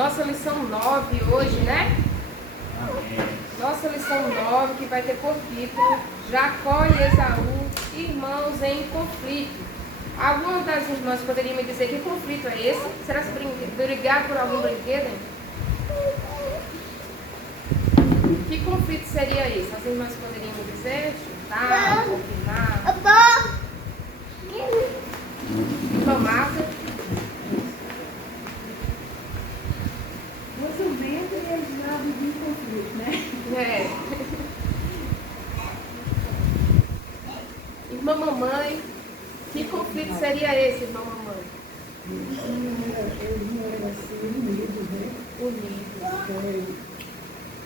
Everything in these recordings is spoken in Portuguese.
Nossa lição 9 hoje, né? Nossa lição 9, que vai ter por título Jacó e Esaú, irmãos em conflito. Algumas das irmãs poderiam me dizer que conflito é esse? Será que brigar por algum brinquedo? Hein? Que conflito seria esse? As irmãs poderiam me dizer? Chutar, opinar? Tomada? Mais ou menos eles já viviam conflito, né? Irmã mamãe, que conflito seria esse, irmã mamãe? Eles não eram assim, unidos, né? Unidos.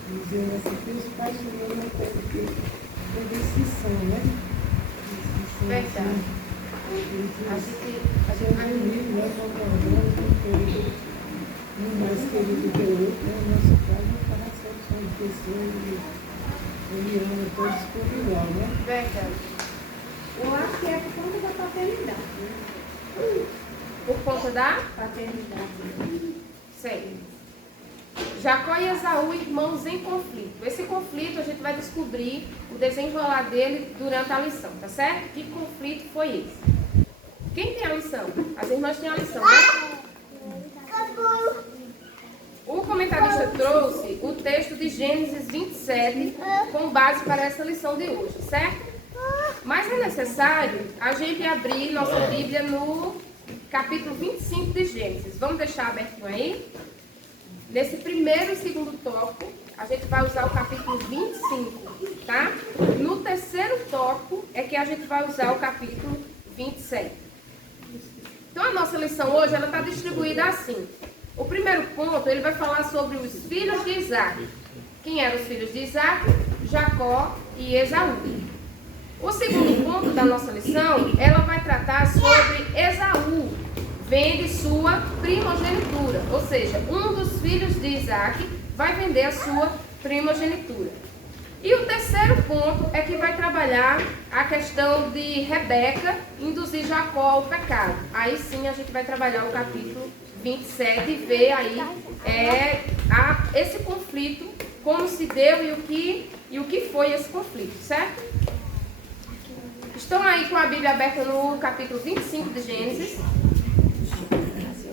Dizendo assim, que os pais tiveram uma coisa de decisão, né? Verdade. A gente vai unir, né? Concordando, porque um mais querido que o outro, né? Nosso pai não estava sempre só de pessoas, ele ama todos por igual, né? Verdade. Eu acho que é por conta da paternidade, né? Por conta da? Paternidade. Sei. Jacó e Esaú, irmãos em conflito. Esse conflito a gente vai descobrir o desenrolar dele durante a lição, tá certo? Que conflito foi esse? Quem tem a lição? As irmãs têm a lição, né? O comentarista trouxe o texto de Gênesis 27 com base para essa lição de hoje, certo? Mas é necessário a gente abrir nossa Bíblia no capítulo 25 de Gênesis. Vamos deixar abertinho aí? Nesse primeiro e segundo tópico, a gente vai usar o capítulo 25, tá? No terceiro tópico é que a gente vai usar o capítulo 27. Então, a nossa lição hoje, ela está distribuída assim. O primeiro ponto, ele vai falar sobre os filhos de Isaac. Quem eram os filhos de Isaac? Jacó e Esaú. O segundo ponto da nossa lição, ela vai tratar sobre Esaú, vende sua primogenitura, ou seja, um dos filhos de Isaac vai vender a sua primogenitura. E o terceiro ponto é que vai trabalhar a questão de Rebeca induzir Jacó ao pecado. Aí sim a gente vai trabalhar o capítulo 27 e ver aí esse conflito, como se deu e o que foi esse conflito, certo? Estão aí com a Bíblia aberta no capítulo 25 de Gênesis?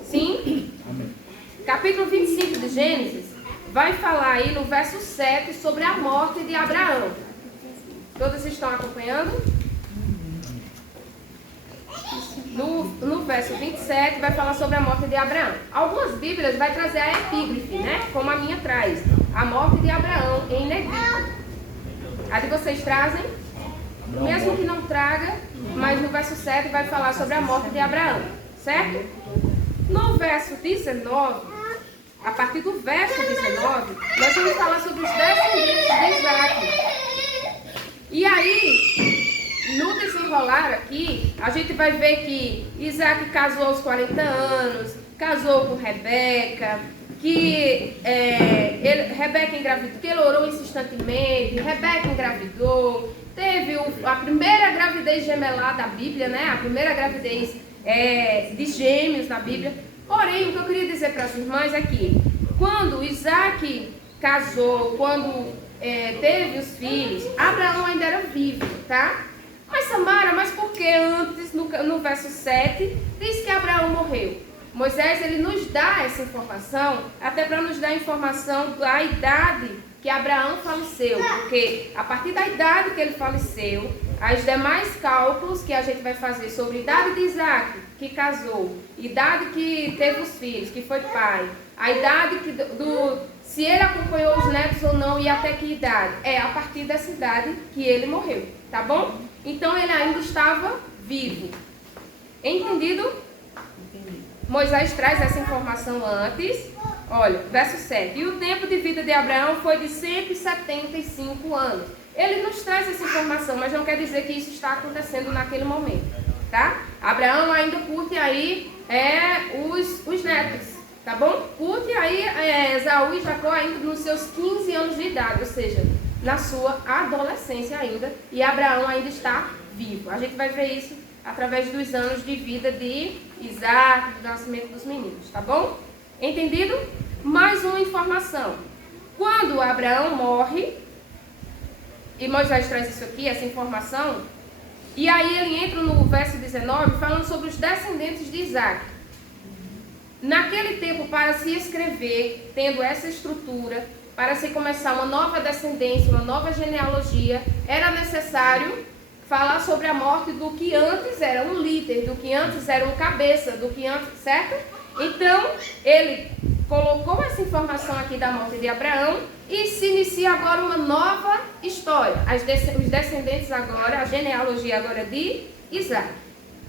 Sim? Capítulo 25 de Gênesis vai falar aí no verso 7 sobre a morte de Abraão. Todos estão acompanhando? No verso 27 vai falar sobre a morte de Abraão. Algumas Bíblias vai trazer a epígrafe, né? Como a minha traz. A morte de Abraão em negrito. A de vocês trazem? Mesmo que não traga, mas no verso 7 vai falar sobre a morte de Abraão. Certo? No verso 19, a partir do verso 19, nós vamos falar sobre os descendentes de Isaac. E aí, no desenrolar aqui, a gente vai ver que Isaac casou aos 40 anos, casou com Rebeca, que Rebeca engravidou, que ele orou insistentemente, Rebeca engravidou, teve a primeira gravidez gemelar da Bíblia, né? A primeira gravidez de gêmeos na Bíblia. Porém, o que eu queria dizer para as irmãs é que quando Isaac casou, quando teve os filhos, Abraão ainda era vivo, tá? Mas Samara, mas por que antes, no verso 7, diz que Abraão morreu? Moisés, ele nos dá essa informação, até para nos dar a informação da idade que Abraão faleceu, porque a partir da idade que ele faleceu, as demais cálculos que a gente vai fazer sobre a idade de Isaac, que casou, idade que teve os filhos, que foi pai, a idade se ele acompanhou os netos ou não e até que idade, é a partir dessa idade que ele morreu, tá bom? Então ele ainda estava vivo. Entendido? Entendi. Moisés traz essa informação antes. Olha, verso 7. E o tempo de vida de Abraão foi de 175 anos. Ele nos traz essa informação, mas não quer dizer que isso está acontecendo naquele momento, tá? Abraão ainda curte aí os netos, tá bom? Curte aí Esaú e Jacó ainda nos seus 15 anos de idade, ou seja, na sua adolescência ainda, e Abraão ainda está vivo. A gente vai ver isso através dos anos de vida de Isaac, do nascimento dos meninos, tá bom? Entendido? mais uma informação. Quando Abraão morre, e Moisés traz isso aqui, essa informação, e aí ele entra no verso 19 falando sobre os descendentes de Isaac. Naquele tempo, para se escrever, tendo essa estrutura, para se começar uma nova descendência, uma nova genealogia, era necessário falar sobre a morte do que antes era um líder, do que antes era um cabeça, do que antes, certo? Então, ele colocou essa informação aqui da morte de Abraão e se inicia agora uma nova história. Os descendentes agora, a genealogia agora é de Isaac.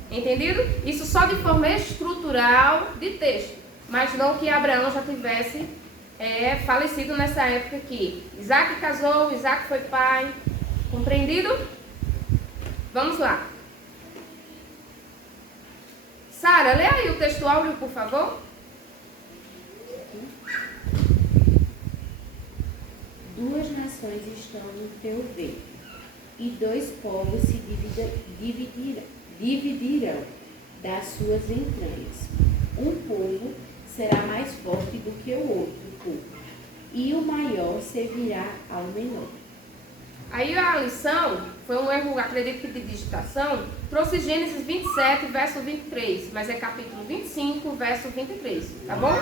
Entendido? Isso só de forma estrutural de texto, mas não que Abraão já tivesse falecido nessa época aqui. Isaac casou, Isaac foi pai. Compreendido? Vamos lá. Sara, lê aí o texto áureo, por favor. Duas nações estão no teu ventre, e dois povos se dividirão das suas entranhas. Um povo será mais forte do que o outro povo, e o maior servirá ao menor. Aí a lição foi um erro, acredito que de digitação, trouxe Gênesis 27, verso 23, mas é capítulo 25, verso 23, tá bom?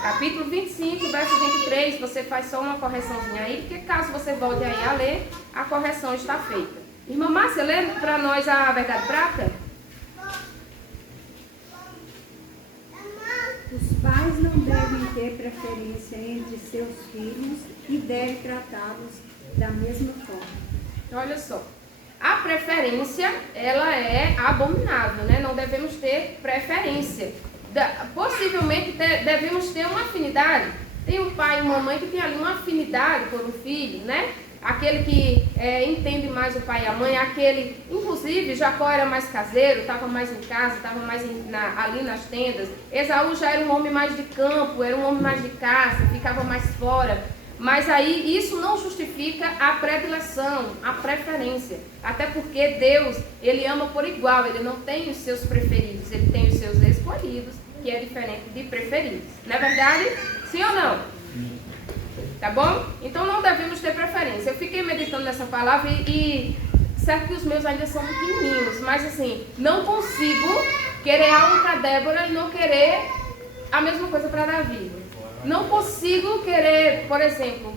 Capítulo 25, verso 23, você faz só uma correçãozinha aí, porque caso você volte aí a ler, a correção está feita. Irmã Márcia, lê para nós a verdade prata? Os pais não devem ter preferência entre seus filhos e devem tratá-los da mesma forma. Olha só, a preferência, ela é abominável, né? Não devemos ter preferência. Possivelmente devemos ter uma afinidade. Tem um pai e uma mãe que tem ali uma afinidade por um filho, né? Aquele que entende mais o pai e a mãe, aquele, inclusive, Jacó era mais caseiro, estava mais em casa, estava mais ali nas tendas. Esaú já era um homem mais de campo, era um homem mais de caça, ficava mais fora. Mas aí isso não justifica a predileção, a preferência. Até porque Deus, Ele ama por igual, Ele não tem os seus preferidos, Ele tem os seus escolhidos, que é diferente de preferidos. Não é verdade? Sim ou não? Tá bom? Então não devemos ter preferência. Eu fiquei meditando nessa palavra e certo que os meus ainda são pequenininhos, mas assim, não consigo querer algo para Débora e não querer a mesma coisa para Davi. Não consigo querer, por exemplo,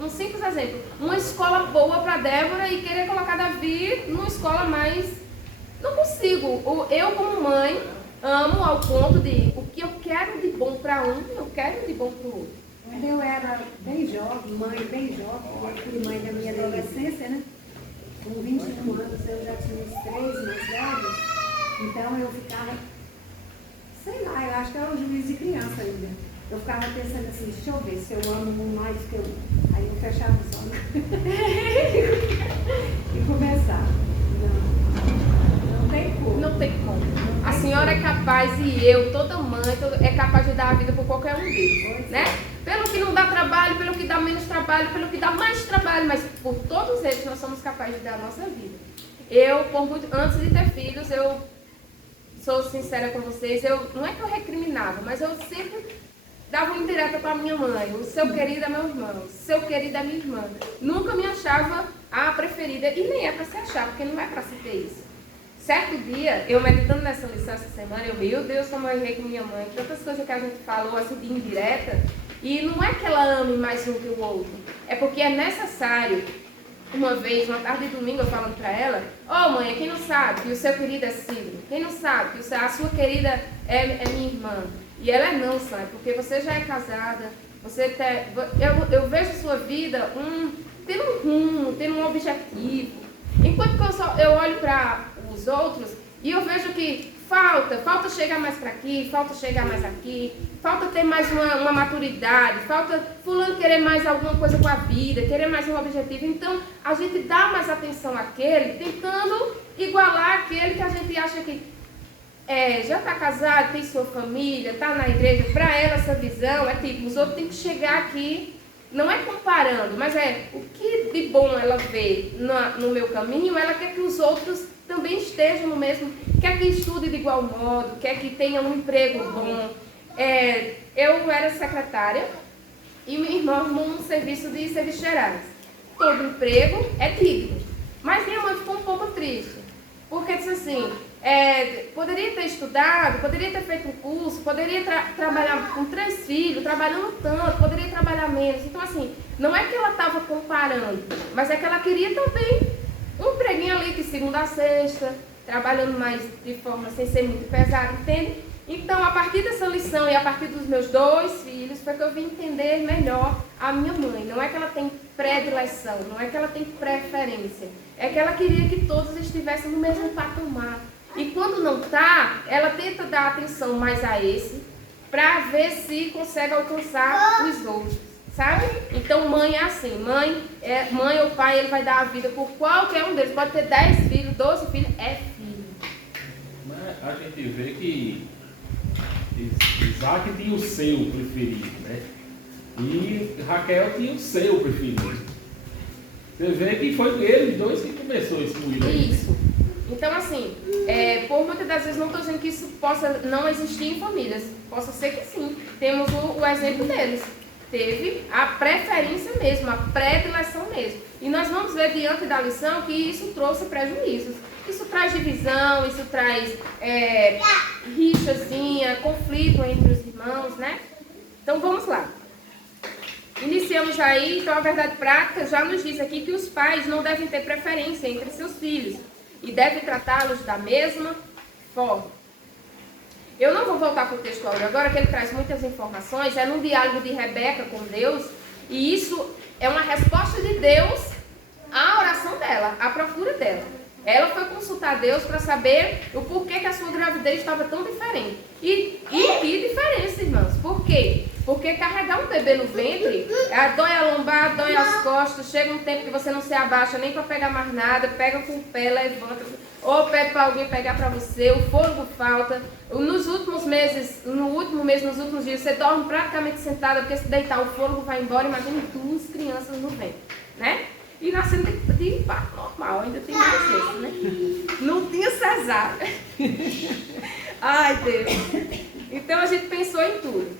um simples exemplo, uma escola boa para Débora e querer colocar Davi numa escola mais... Não consigo. Eu, como mãe, amo ao ponto de o que eu quero de bom para um, eu quero de bom para o outro. Quando eu era bem jovem, eu fui mãe da minha adolescência, né? Com 21 anos eu já tinha uns 3 mais velhos, então eu ficava, sei lá, eu acho que era um juiz de criança ainda. Eu ficava pensando assim, deixa eu ver se eu amo mais que eu... Aí eu fechava os olhos e começava. Não tem como. Não tem como. A senhora é capaz, e eu, toda mãe, é capaz de dar a vida por qualquer um deles, né? Pelo que não dá trabalho, pelo que dá menos trabalho, pelo que dá mais trabalho, mas por todos eles nós somos capazes de dar a nossa vida. Eu, antes de ter filhos, eu sou sincera com vocês, não é que eu recriminava, mas eu sempre dava uma indireta para minha mãe, o seu querido é meu irmão, o seu querido é minha irmã. Nunca me achava a preferida, e nem é para se achar, porque não é para se ter isso. Certo dia, eu meditando nessa lição essa semana, meu Deus, como eu errei com minha mãe, tantas coisas que a gente falou assim de indireta, e não é que ela ame mais um que o outro, é porque é necessário. Uma vez, uma tarde de domingo, eu falando para ela, mãe, quem não sabe que o seu querido é Ciro? Quem não sabe que a sua querida é minha irmã? E ela não sabe, porque você já é casada, eu vejo a sua vida tendo um rumo, tendo um objetivo. Enquanto que eu olho para os outros e eu vejo que falta chegar mais para aqui, falta chegar mais aqui, falta ter mais uma maturidade, falta fulano querer mais alguma coisa com a vida, querer mais um objetivo. Então, a gente dá mais atenção àquele, tentando igualar aquele que a gente acha que já está casado, tem sua família, está na igreja. Para ela, essa visão é tipo, os outros têm que chegar aqui, não é comparando, mas o que de bom ela vê no meu caminho, ela quer que os outros também estejam no mesmo, quer que estude de igual modo, quer que tenha um emprego bom, eu era secretária e minha irmã arrumou um serviço de serviçeiras. Todo emprego é digno. Mas minha mãe ficou um pouco triste, porque disse assim, poderia ter estudado, poderia ter feito um curso, poderia trabalhar com 3 filhos, trabalhando tanto, poderia trabalhar menos. Então assim, não é que ela estava comparando, mas é que ela queria também um empreguinho ali de segunda a sexta, trabalhando mais de forma sem ser muito pesado, entende? Então, a partir dessa lição e a partir dos meus 2 filhos, foi que eu vim entender melhor a minha mãe. Não é que ela tem predileção, não é que ela tem preferência. É que ela queria que todos estivessem no mesmo patamar. E quando não está, ela tenta dar atenção mais a esse, para ver se consegue alcançar os outros, sabe? Então, mãe é assim. Mãe ou pai, ele vai dar a vida por qualquer um deles. Pode ter 10 filhos, 12 filhos, é filho. Mas a gente vê que Isaac tinha o seu preferido, né? E Raquel tinha o seu preferido. Você vê que foi eles dois que começou esse moído. Isso. Então, assim, por muitas das vezes não estou dizendo que isso possa não existir em famílias. Possa ser que sim. Temos o exemplo deles. Teve a preferência mesmo, a predileção mesmo. E nós vamos ver diante da lição que isso trouxe prejuízos. Isso traz divisão, isso traz rixazinha, conflito entre os irmãos, né? Então vamos lá. Iniciamos aí, então a verdade prática já nos diz aqui que os pais não devem ter preferência entre seus filhos e devem tratá-los da mesma forma. Eu não vou voltar para o texto agora, que ele traz muitas informações, é num diálogo de Rebeca com Deus, e isso é uma resposta de Deus à oração dela, à procura dela. Ela foi consultar Deus para saber o porquê que a sua gravidez estava tão diferente. E que diferença, irmãos? Por quê? Porque carregar um bebê no ventre, dói a lombar, dói as costas, chega um tempo que você não se abaixa nem para pegar mais nada, pega com o pé, levanta, ou pede para alguém pegar para você, o fôlego falta. Nos últimos meses, nos últimos dias, você dorme praticamente sentada, porque se deitar o fôlego vai embora, imagine 2 crianças no ventre, né? E nascendo de parto normal, ainda tem mais isso, né? Não tinha cesárea. Ai, Deus. Então a gente pensou em tudo.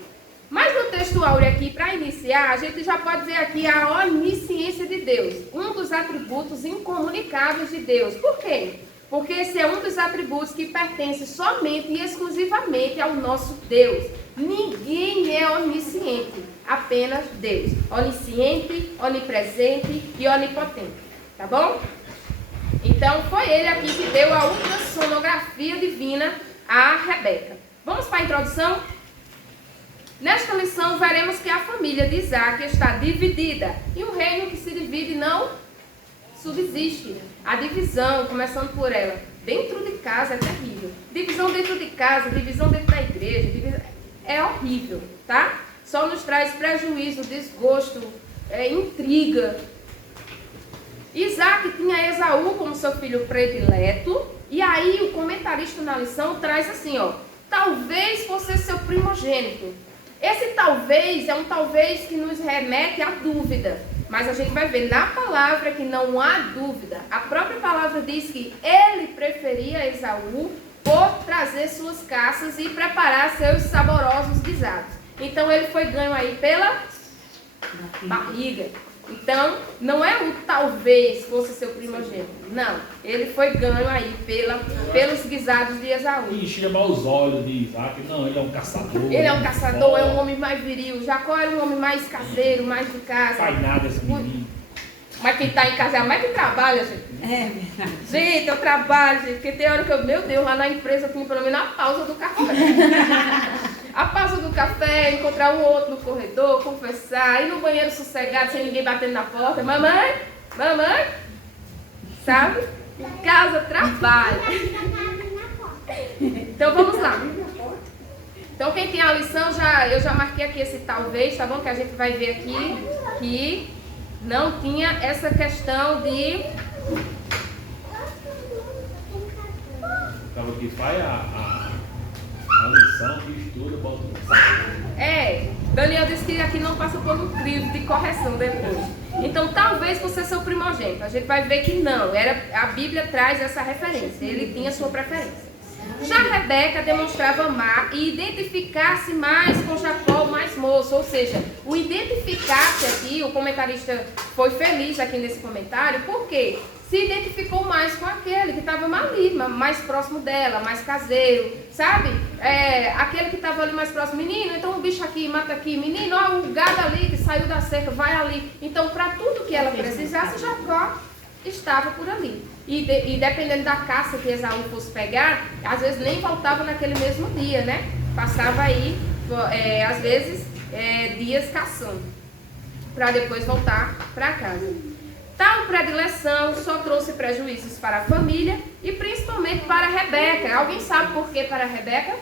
Mas no texto áureo aqui, para iniciar, a gente já pode ver aqui a onisciência de Deus. Um dos atributos incomunicáveis de Deus. Por quê? Porque esse é um dos atributos que pertence somente e exclusivamente ao nosso Deus. Ninguém é onisciente, apenas Deus. Onisciente, onipresente e onipotente. Tá bom? Então foi ele aqui que deu a ultrassonografia divina a Rebeca. Vamos para a introdução? Nesta lição veremos que a família de Isaac está dividida. E um reino que se divide não subsiste. A divisão, começando por ela, dentro de casa é terrível. Divisão dentro de casa, divisão dentro da igreja, é horrível, tá? Só nos traz prejuízo, desgosto, intriga. Isaac tinha Esaú como seu filho predileto. E aí o comentarista na lição traz assim, ó. Talvez fosse seu primogênito. Esse talvez é um talvez que nos remete à dúvida. Mas a gente vai ver na palavra que não há dúvida. A própria palavra diz que ele preferia Esaú por trazer suas caças e preparar seus saborosos guisados. Então ele foi ganho aí pela barriga. Então não é o talvez fosse seu primogênito. Não, ele foi ganho aí pelos guisados de Esaú. E chama os olhos de Isaac. Não, ele é um caçador. Ele é um caçador, é um homem mais viril. Jacó era um homem mais caseiro, mais de casa. Não faz nada esse menino. Mas quem está em casa é a mais que trabalha, gente. É verdade. Gente, eu trabalho, gente, porque tem hora que eu, meu Deus, lá na empresa eu tinha pelo menos a pausa do café. A pausa do café, encontrar um outro no corredor, conversar, ir no banheiro sossegado, sem ninguém batendo na porta. Mamãe, mamãe, sabe? Em casa, trabalho. Então vamos lá. Então quem tem a lição, eu já marquei aqui esse talvez, tá bom? Que a gente vai ver aqui que não tinha essa questão de... Então aqui faz a lição que estuda, bota no Daniel disse que aqui não passa por um crivo de correção depois. Então talvez fosse seu primogênito. A gente vai ver que não. A Bíblia traz essa referência. Ele tinha sua preferência. Já Rebeca demonstrava amar e identificar-se mais com Jacó, relacionou-se, ou seja, o identificar-se aqui, o comentarista foi feliz aqui nesse comentário, porque se identificou mais com aquele que estava ali, mais próximo dela, mais caseiro, sabe? Aquele que estava ali mais próximo, menino, então o bicho aqui, mata aqui, menino, ó, o gado ali que saiu da cerca, vai ali. Então, para tudo que ela precisasse, Jacó estava por ali. E dependendo da caça que Esaú fosse pegar, às vezes nem voltava naquele mesmo dia, né? Passava aí, às vezes, dias caçando, para depois voltar para casa. Tal predileção só trouxe prejuízos para a família e principalmente para Rebeca. Alguém sabe por que para Rebeca?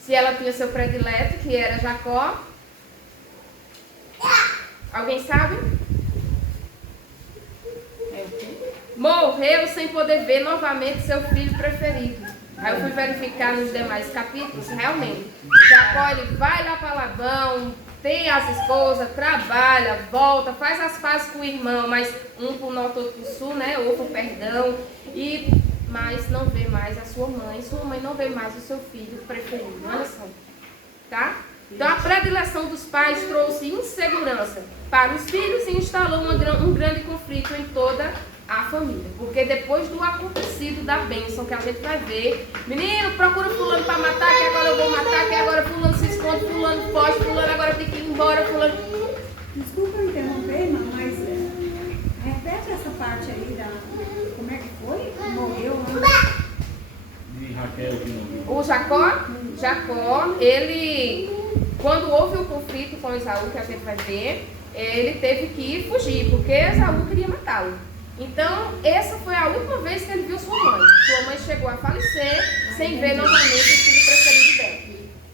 Se ela tinha seu predileto, que era Jacó. Alguém sabe? Morreu sem poder ver novamente seu filho preferido. Aí eu fui verificar nos demais capítulos, realmente. Jacó, ele vai lá para Labão, tem as esposas, trabalha, volta, faz as pazes com o irmão, mas um para o norte, outro para o sul, né? Outro perdão. Mas não vê mais a sua mãe não vê mais o seu filho preferido. Olha só. Tá? Então a predileção dos pais trouxe insegurança para os filhos e instalou um grande conflito em toda a família. Porque depois do acontecido da bênção que a gente vai ver, menino, procura fulano para matar, que agora eu vou matar, que agora fulano se esconde, fulano foge, fulano agora tem que ir embora, fulano... Desculpa eu interromper, irmã, mas repete essa parte aí da... Como é que foi? Morreu, né? De Raquel que não. O Jacó, ele, quando houve o conflito com Esaú, que a gente vai ver, ele teve que fugir, porque Esaú queria matá-lo. Então, essa foi a última vez que ele viu sua mãe. Sua mãe chegou a falecer sem ver novamente o filho preferido dela.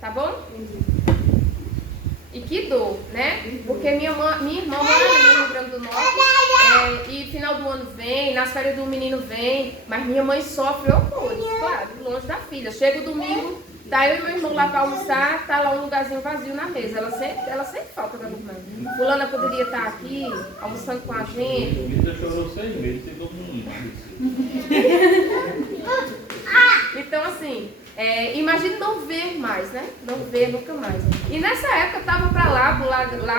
Tá bom? E que dor, né? Porque minha irmã mora ali no Rio Grande do Norte, e final do ano vem, nas férias do menino vem, mas minha mãe sofre horrores, claro, longe da filha. Chega o domingo, tá eu e meu irmão lá para almoçar, tá lá um lugarzinho vazio na mesa. Ela sempre falta da minha irmã. Fulana poderia estar aqui, almoçando com a gente. Vida chorou 6 meses, tem todo mundo. Então, assim, imagine não ver mais, né? Não ver nunca mais. E nessa época eu estava para lá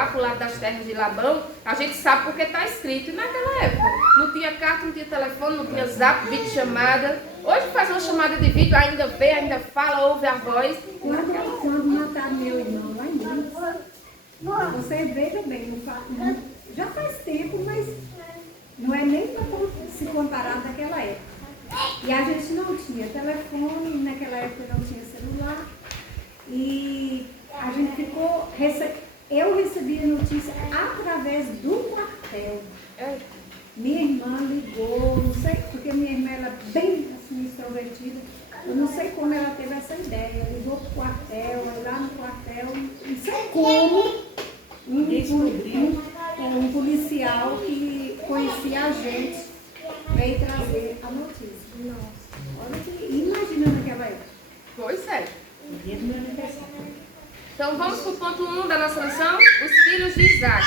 pro lado das terras de Labão. A gente sabe porque está escrito. E naquela época não tinha carta, não tinha telefone, não tinha zap, vídeo chamada. Hoje faz uma chamada de vídeo, ainda vê, ainda fala, ouve a voz. Quando mataram meu irmão lá em Minas, você veja bem, já faz tempo, mas não é nem para se comparar daquela época. E a gente não tinha telefone, naquela época não tinha celular. E a gente ficou... Eu recebi a notícia através do quartel. Minha irmã ligou, não sei, porque minha irmã ela é bem assim, extrovertida. Eu não sei como ela teve essa ideia. Ligou para o quartel, lá no quartel, não sei como, um policial que conhecia a gente veio trazer a notícia. Nossa, olha que imagina naquela época. Pois é. Então vamos para o ponto 1 da nossa lição, os filhos de Isaac.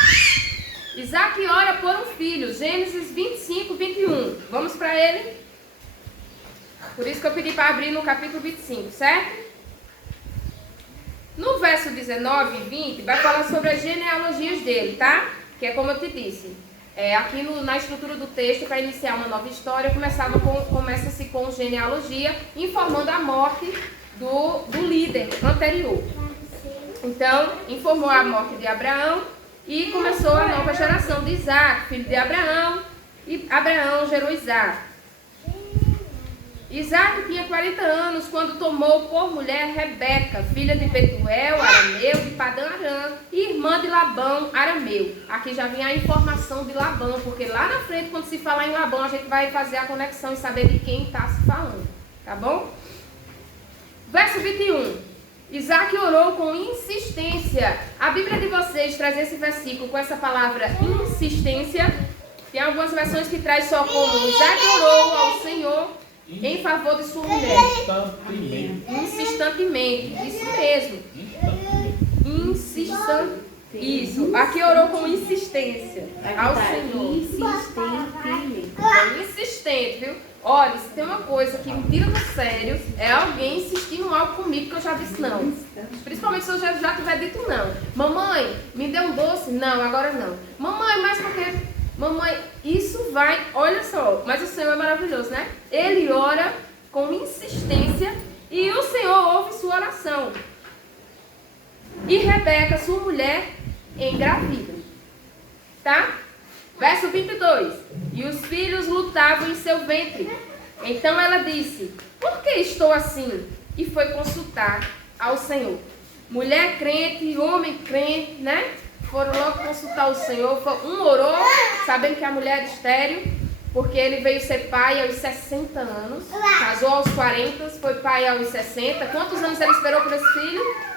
Isaac ora por um filho, Gênesis 25, 21. Vamos para ele? Por isso que eu pedi para abrir no capítulo 25, certo? No verso 19 e 20, vai falar sobre as genealogias dele, tá? Que é como eu te disse. Aqui na estrutura do texto, para iniciar uma nova história, começa-se com genealogia, informando a morte do líder anterior. Então, informou a morte de Abraão e começou a nova geração de Isaac, filho de Abraão, e Abraão gerou Isaac. Isaac tinha 40 anos quando tomou por mulher Rebeca, filha de Betuel, arameu, de Padã Aram, e irmã de Labão, arameu. Aqui já vinha a informação de Labão, porque lá na frente, quando se falar em Labão, a gente vai fazer a conexão e saber de quem está se falando. Tá bom? Verso 21. Isaac orou com insistência. A Bíblia de vocês traz esse versículo com essa palavra insistência. Tem algumas versões que traz só como Isaac orou ao Senhor em favor de sua mulher. Insistentemente. Isso mesmo. Isso. Aqui orou com insistência ao Senhor. Insistentemente. Insistente, viu? Olha, se tem uma coisa que me tira do sério, é alguém insistindo algo comigo que eu já disse não. Principalmente se eu já tiver dito não. Mamãe, me dê um doce? Não, agora não. Mamãe, mas por quê? Mamãe, isso vai... Olha só, mas o Senhor é maravilhoso, né? Ele ora com insistência e o Senhor ouve sua oração. E Rebeca, sua mulher, engravida. Tá? Verso 22. E os filhos lutavam em seu ventre. Então ela disse: por que estou assim? E foi consultar ao Senhor. Mulher crente e homem crente, né? Foram logo consultar o Senhor. Um orou, sabendo que a mulher era estéril, porque ele veio ser pai aos 60 anos. Casou aos 40, foi pai aos 60. Quantos anos ele esperou por esse filho?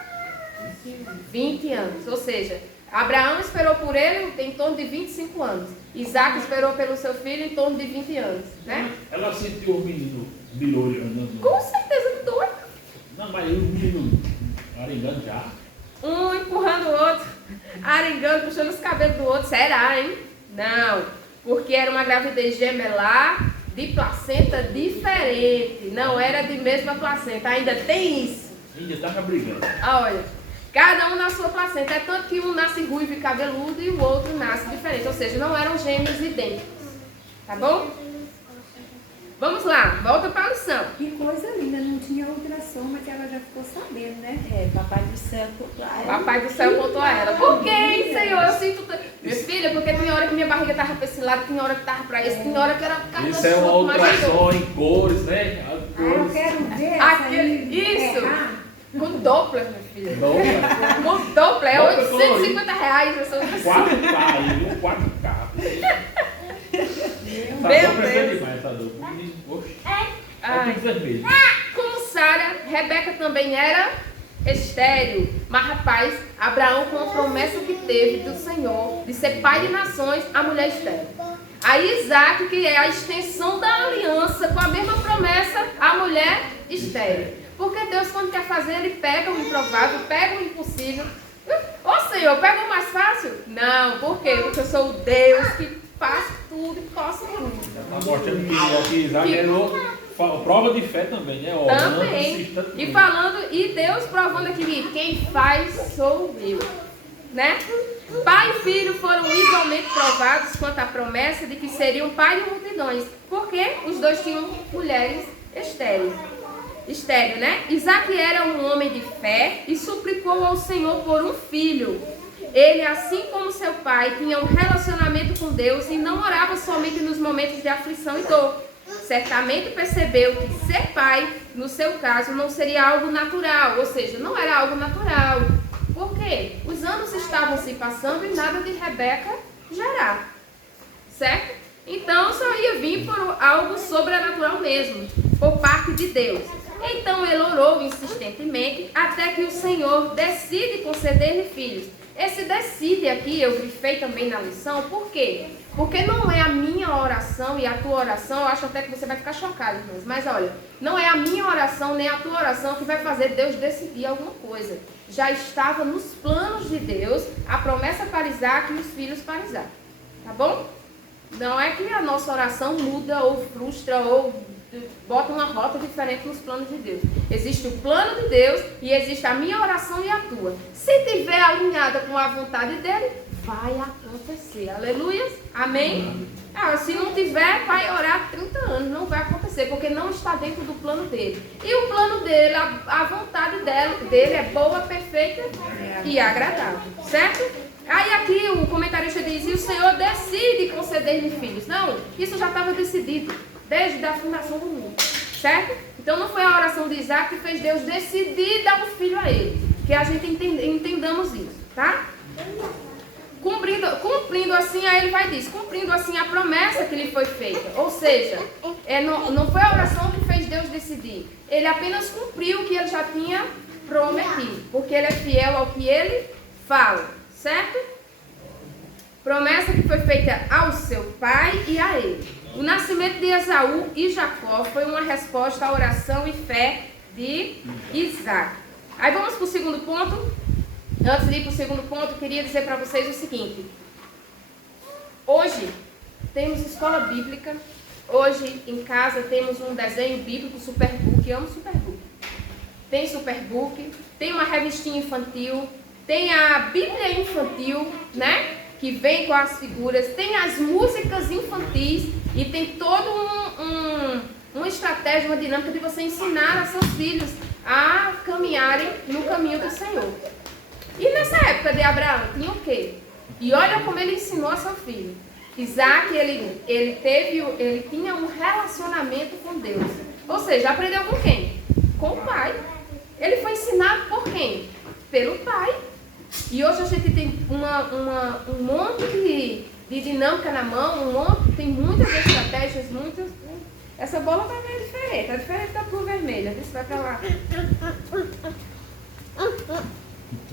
20 anos. Ou seja, Abraão esperou por ele em torno de 25 anos. Isaac esperou pelo seu filho em torno de 20 anos, né? Ela sentiu o menino bilolho andando. Com certeza, doido. Não, mas o menino arengando já. Um empurrando o outro, arengando, puxando os cabelos do outro. Será, hein? Não, porque era uma gravidez gemelar de placenta diferente. Não era de mesma placenta. Ainda tem isso. Ainda estava brigando. Olha. Cada um na sua placenta. É tanto que um nasce ruivo e cabeludo e o outro nasce diferente. Ou seja, não eram gêmeos idênticos. Tá bom? Vamos lá, volta para a lição. Que coisa linda, não tinha ultrassom, mas ela já ficou sabendo, né? É, Papai do Céu contou a ela. Papai do Céu contou a ela. Por que, Senhor? Eu sinto... Minha filha, porque tem hora que minha barriga estava para esse lado, tem hora que estava para esse, tem hora que era... Isso é uma ultrassom em cores, né? As Ah, eu cores. quero ver Aquele... essa Isso! Com Doppler, minha filha. Doppler. Com Doppler, é Doppler R$850 essa ultrassom. 4K, viu? 4K. Meu Doppler é Deus. demais, tá doido. Oxe, Ai. é tudo vermelho. Como Sara, Rebeca também era estéril. Mas, rapaz, Abraão, com a promessa que teve do Senhor de ser pai de nações, a mulher estéril. Aí Isaac, que é a extensão da aliança, com a mesma promessa, a mulher estéril. Porque Deus, quando quer fazer, Ele pega o improvável, pega o impossível. Ô Senhor, pega o mais fácil? Não, por quê? Porque eu sou o Deus que faz tudo e posso tudo. Está mostrando que aqui Isaac era prova de fé também, né? Também. E falando, e Deus provando aqui que quem faz sou eu. Né? Pai e filho foram igualmente provados quanto à promessa de que seriam pai de multidões. Porque os dois tinham mulheres estéreis. Estéreo, né? Isaac era um homem de fé e suplicou ao Senhor por um filho. Ele, assim como seu pai, tinha um relacionamento com Deus e não orava somente nos momentos de aflição e dor. Certamente percebeu que ser pai, no seu caso, não seria algo natural, ou seja, não era algo natural. Por quê? Os anos estavam se passando e nada de Rebeca gerar. Certo? Então só ia vir por algo sobrenatural mesmo, por parte de Deus. Então ele orou insistentemente até que o Senhor decide conceder-lhe filhos. Esse decide aqui, eu grifei também na lição, por quê? Porque não é a minha oração e a tua oração, eu acho até que você vai ficar chocado, irmãos, mas olha, não é a minha oração nem a tua oração que vai fazer Deus decidir alguma coisa. Já estava nos planos de Deus a promessa para Isaac e os filhos para Isaac, tá bom? Não é que a nossa oração muda ou frustra ou bota uma rota diferente nos planos de Deus. Existe o plano de Deus e existe a minha oração e a tua. Se tiver alinhada com a vontade dele, vai acontecer. Aleluia. Amém? Se não tiver, vai orar 30 anos. Não vai acontecer, porque não está dentro do plano dele. E o plano dele, a vontade dele é boa, perfeita e agradável. Certo? Aí aqui o comentarista diz, e o Senhor decide conceder-lhe filhos. Não, isso já estava decidido desde a fundação do mundo, certo? Então não foi a oração de Isaac que fez Deus decidir dar um filho a ele. Que a gente entendamos isso, tá? Cumprindo assim, aí ele vai dizer, cumprindo assim a promessa que lhe foi feita. Ou seja, não foi a oração que fez Deus decidir. Ele apenas cumpriu o que ele já tinha prometido. Porque ele é fiel ao que ele fala, certo? Promessa que foi feita ao seu pai e a ele. O nascimento de Esaú e Jacó foi uma resposta à oração e fé de Isaac. Aí vamos para o segundo ponto. Antes de ir para o segundo ponto, eu queria dizer para vocês o seguinte. Hoje, temos escola bíblica hoje em casa temos um desenho bíblico, Superbook, amo Superbook. Tem Superbook, tem uma revistinha infantil, tem a Bíblia infantil, né? Que vem com as figuras, tem as músicas infantis e tem todo uma estratégia, uma dinâmica de você ensinar a seus filhos a caminharem no caminho do Senhor. E nessa época de Abraão, tinha o quê? E olha como ele ensinou a seu filho. Isaac, ele tinha um relacionamento com Deus. Ou seja, aprendeu com quem? Com o pai. Ele foi ensinado por quem? Pelo pai. E hoje a gente tem um monte de dinâmica na mão, tem muitas estratégias, muitas. Essa bola tá meio diferente, é diferente da cor vermelha. Isso vai pra lá.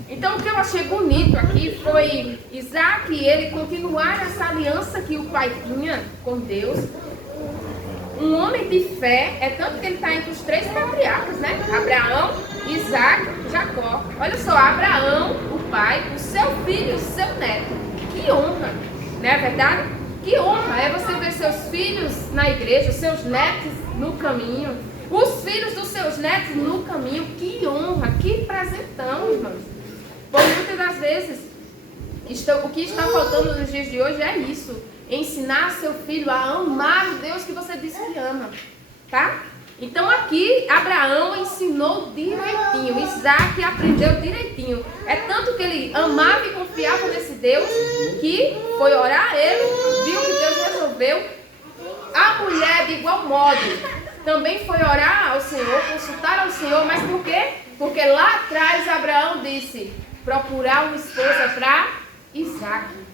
Então o que eu achei bonito aqui foi Isaac, ele continuar essa aliança que o pai tinha com Deus. Um homem de fé, é tanto que ele está entre os 3 patriarcas, né? Abraão, Isaac, Jacó. Olha só, Abraão, o pai, o seu filho e o seu neto. Que honra, não é verdade? Que honra é você ver seus filhos na igreja, seus netos no caminho, os filhos dos seus netos no caminho. Que honra, que presentão, irmãos. Pois muitas das vezes, o que está faltando nos dias de hoje é isso. Ensinar seu filho a amar o Deus que você disse que ama, tá? Então aqui Abraão ensinou direitinho, Isaac aprendeu direitinho. É tanto que ele amava e confiava nesse Deus que foi orar a ele, viu que Deus resolveu. A mulher de igual modo também foi orar ao Senhor, consultar ao Senhor, mas por quê? Porque lá atrás Abraão disse, procurar uma esposa para Isaac.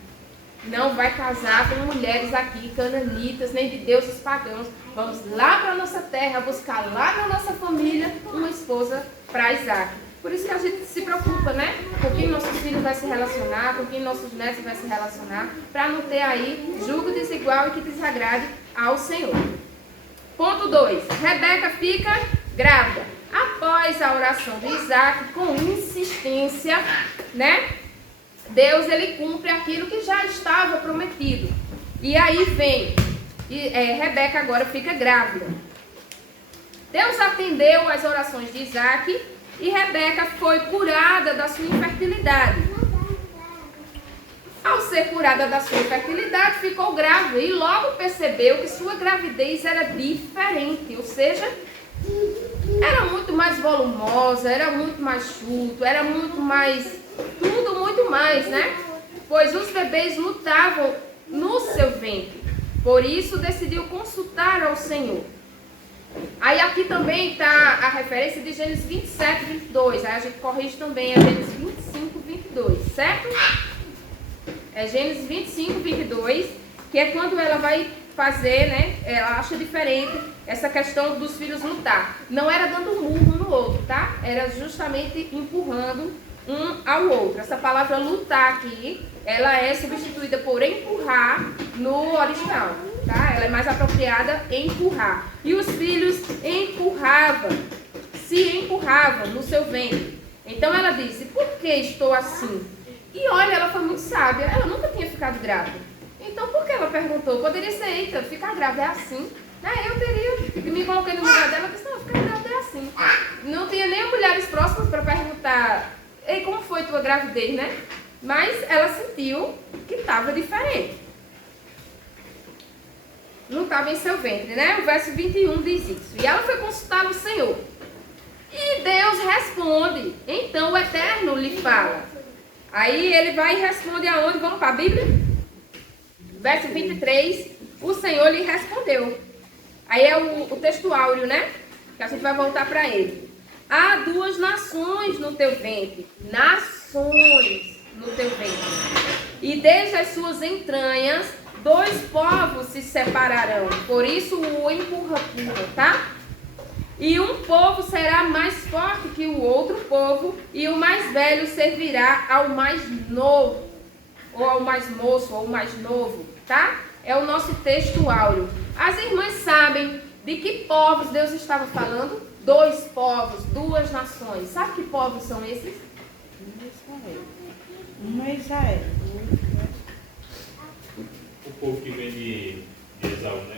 Não vai casar com mulheres aqui, cananitas, nem de deuses pagãos. Vamos lá para a nossa terra, buscar lá na nossa família uma esposa para Isaac. Por isso que a gente se preocupa, né? Com quem nossos filhos vai se relacionar, com quem nossos netos vai se relacionar, para não ter aí julgo desigual e que desagrade ao Senhor. Ponto 2. Rebeca fica grávida. Após a oração de Isaac, com insistência, né? Deus, ele cumpre aquilo que já estava prometido. E aí vem, Rebeca agora fica grávida. Deus atendeu às orações de Isaac e Rebeca foi curada da sua infertilidade. Ao ser curada da sua infertilidade, ficou grávida e logo percebeu que sua gravidez era diferente, ou seja, era muito mais volumosa, era muito mais chuto, era muito mais... tudo muito mais, né? Pois os bebês lutavam no seu ventre. Por isso decidiu consultar ao Senhor. Aí aqui também está a referência de Gênesis 27, 22. Aí a gente corrige também, é Gênesis 25, 22, certo? É Gênesis 25, 22, que é quando ela vai fazer, né? Ela acha diferente essa questão dos filhos lutar. Não era dando um murro no outro, tá? Era justamente empurrando um ao outro. Essa palavra lutar aqui, ela é substituída por empurrar no original, tá? Ela é mais apropriada em empurrar. E os filhos se empurravam no seu ventre. Então ela disse, por que estou assim? E olha, ela foi muito sábia, ela nunca tinha ficado grávida. Então por que ela perguntou? Poderia ser, eita, ficar grávida é assim? Eu teria, me coloquei no lugar dela e disse, não, ficar grávida é assim. Não tinha nem mulheres próximas para perguntar, ei, como foi tua gravidez, né? Mas ela sentiu que estava diferente. Não estava em seu ventre, né? O verso 21 diz isso. E ela foi consultar o Senhor. E Deus responde. Então o Eterno lhe fala. Aí ele vai e responde aonde? Vamos para a Bíblia? Verso 23. O Senhor lhe respondeu. Aí é o texto áureo, né? Que a gente vai voltar para ele. Há 2 nações no teu ventre. Nações no teu ventre. E desde as suas entranhas, 2 povos se separarão. Por isso o empurra, tá? E um povo será mais forte que o outro povo, e o mais velho servirá ao mais novo, ou ao mais moço, ou ao mais novo, tá? É o nosso texto áureo. As irmãs sabem de que povos Deus estava falando? 2 povos, 2 nações. Sabe que povos são esses? Uma é Israel. O povo que vem de Esaú, né?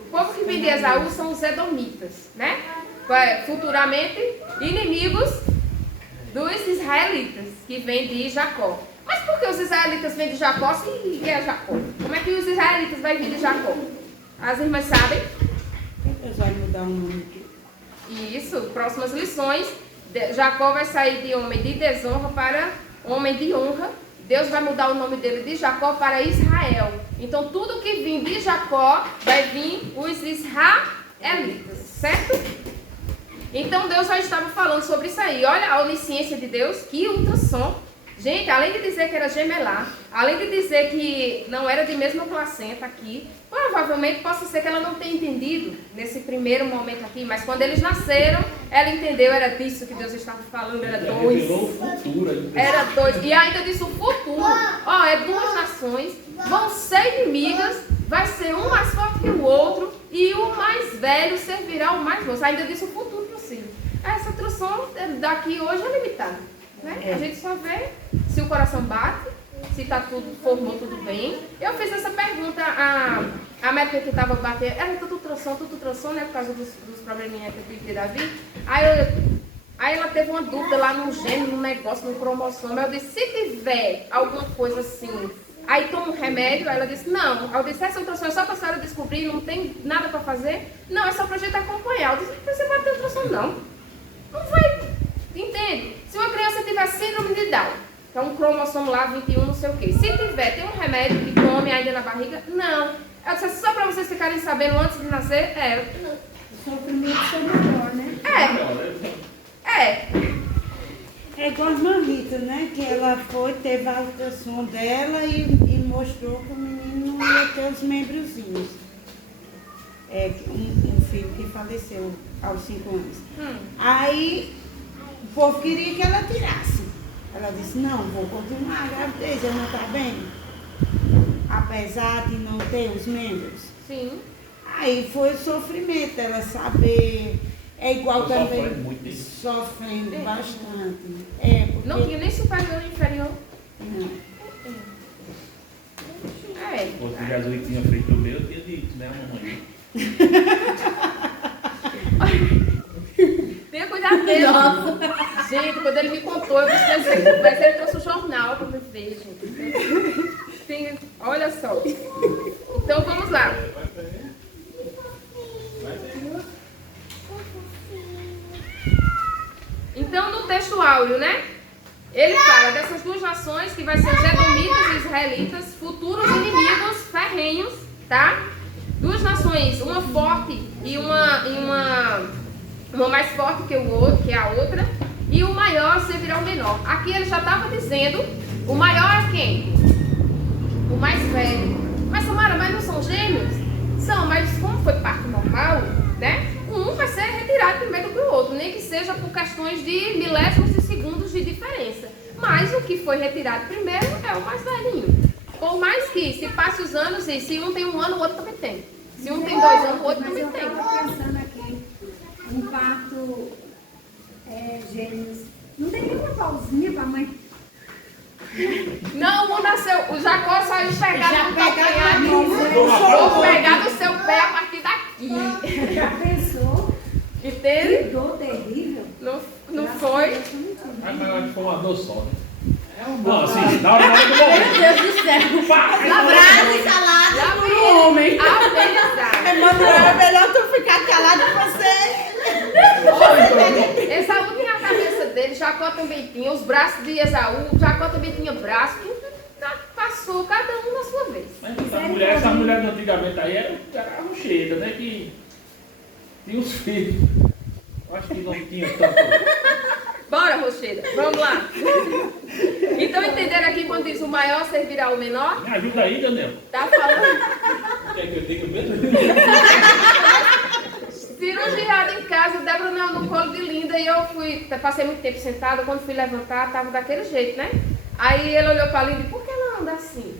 O vem de Esaú são os edomitas, né? Futuramente inimigos dos israelitas, que vêm de Jacó. Mas por que os israelitas vêm de Jacó se é Jacó? Como é que os israelitas vão vir de Jacó? As irmãs sabem? Deus vai mudar o nome aqui. Isso, próximas lições. Jacó vai sair de homem de desonra para homem de honra. Deus vai mudar o nome dele de Jacó para Israel. Então tudo que vem de Jacó vai vir os israelitas, certo? Então Deus já estava falando sobre isso aí. Olha a onisciência de Deus, que ultrassom. Gente, além de dizer que era gemelar, além de dizer que não era de mesma placenta aqui, provavelmente possa ser que ela não tenha entendido nesse primeiro momento aqui, mas quando eles nasceram, ela entendeu, era disso que Deus estava falando, era dois. Revelou o futuro. Era dois. E ainda disse o futuro. Ó, é duas nações, vão ser inimigas, vai ser um mais forte que o outro, e o mais velho servirá o mais moço. Ainda disse o futuro possível. Essa instrução daqui hoje é limitada. Né? A gente só vê se o coração bate, se tá tudo, formou tudo bem. Eu fiz essa pergunta a médica que estava batendo, era tudo ultrassom, né? Por causa dos probleminhas que eu tive de Davi. Aí ela teve uma dúvida lá no gênero, no negócio, no cromossoma. Eu disse, se tiver alguma coisa assim, aí toma um remédio. Aí ela disse, não. Aí eu disse, essa ultrassom é só para a senhora descobrir, não tem nada para fazer? Não, é só para a gente acompanhar. Eu disse, não precisa bater ultrassom não. Não vai, entende? Se uma criança tiver síndrome de Down, que é um cromossomo lá, 21, não sei o quê. Se tiver, tem um remédio que come ainda na barriga? Não. Eu disse, só para vocês ficarem sabendo antes de nascer? O sofrimento é maior, né? É igual a irmã Rita, né? Que ela teve a ultrassom dela e mostrou que o menino não ia ter os membrozinhos. Um filho que faleceu aos 5 anos. Aí o povo queria que ela tirasse. Ela disse, não, vou continuar a gravidez, eu não está bem. Apesar de não ter os membros. Sim. Aí foi o sofrimento, ela saber. É igual também. Sofrendo muito isso. Sofrendo bastante. Porque... Não tinha nem superior nem inferior. Não. Outro Jesus tinha feito o meu, eu tinha dito, né, mamãe? Tenha cuidado dele. Gente, quando ele me contou, eu pensei que ele trouxe o jornal para me ver, gente. Olha só. Então vamos lá. Então no texto áureo, né? Ele fala dessas duas nações que vai ser os edomitas e israelitas, futuros inimigos ferrenhos, tá? Duas nações, uma forte e uma mais forte que a outra, e o maior servirá o menor. Aqui ele já estava dizendo, o maior é quem? O mais velho. Mas Samara, mas não são gêmeos? São, mas como foi parto normal, né? Um vai ser retirado primeiro do que o outro, nem que seja por questões de milésimos de segundos de diferença. Mas o que foi retirado primeiro é o mais velhinho. Por mais que se passe os anos, e se um tem 1 ano, o outro também tem. Se um tem 2 anos, o outro também tem. Mas eu estava pensando aqui, um parto gêmeos. Não tem nenhuma pausinha para a mãe. Não, um nasceu, o Jacó saiu pegado no calcanhar. Vou pegar no seu pé a partir daqui. Já pensou? Entende? Que dor terrível. Não foi? Mas ela foi uma dor só, né? Não, assim, na hora do momento. Meu Deus do céu. Abraço e salada pro homem. Aprendizado. Emanuel, é melhor tu ficar calado que você. Esaú tinha a cabeça dele, Jacó também tinha, os braços de Esaú, Jacó também tinha braço, tudo passou, cada um na sua vez. Mas essa mulher de antigamente aí era rocheda, né? Que tinha os filhos. Eu acho que não tinha tanto. Bora, Rocheira, vamos lá. Então entenderam aqui quando diz o maior servirá ao menor? Me ajuda aí, Daniel. Tá falando. Quer que eu tenha mesmo? Cirurgiada em casa, Débora no colo de Linda, e eu passei muito tempo sentada, quando fui levantar, tava daquele jeito, né? Aí ele olhou para Linda e por que ela anda assim?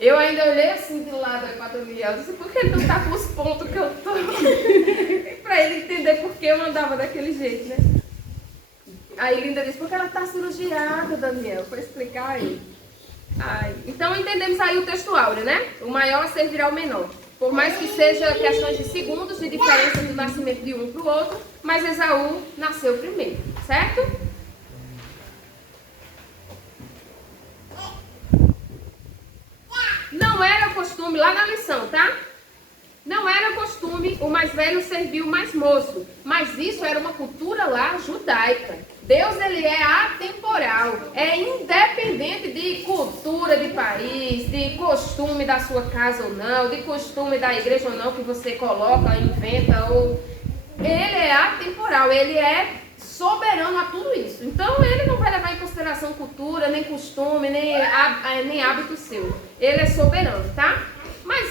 Eu ainda olhei assim de lado para Daniel, disse, por que ele não tá com os pontos que eu tô? Para ele entender por que eu andava daquele jeito, né? Aí Linda disse, porque ela tá cirurgiada, Daniel, foi explicar aí. Então entendemos aí o texto áureo, né? O maior servirá ao menor. Por mais que seja questões de segundos de diferença do nascimento de um para o outro, mas Esaú nasceu primeiro, certo? Não era costume, lá na lição, tá? Não era costume o mais velho servir o mais moço, mas isso era uma cultura lá judaica. Deus, ele é atemporal, é independente de cultura de país, de costume da sua casa ou não, de costume da igreja ou não que você coloca, inventa ou... Ele é atemporal, ele é soberano a tudo isso. Então ele não vai levar em consideração cultura, nem costume, nem hábito seu. Ele é soberano, tá? Mas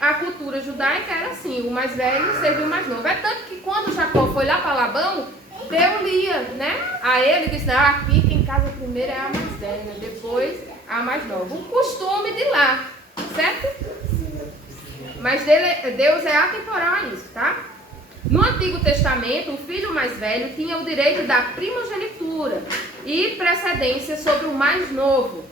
a cultura judaica era assim, o mais velho serviu o mais novo. É tanto que quando Jacó foi lá para Labão, deu Lia, né? A ele disse, não, aqui quem casa primeiro é a mais velha, depois a mais nova. O costume de lá, certo? Mas Deus é atemporal a isso, tá? No Antigo Testamento, o filho mais velho tinha o direito da primogenitura e precedência sobre o mais novo.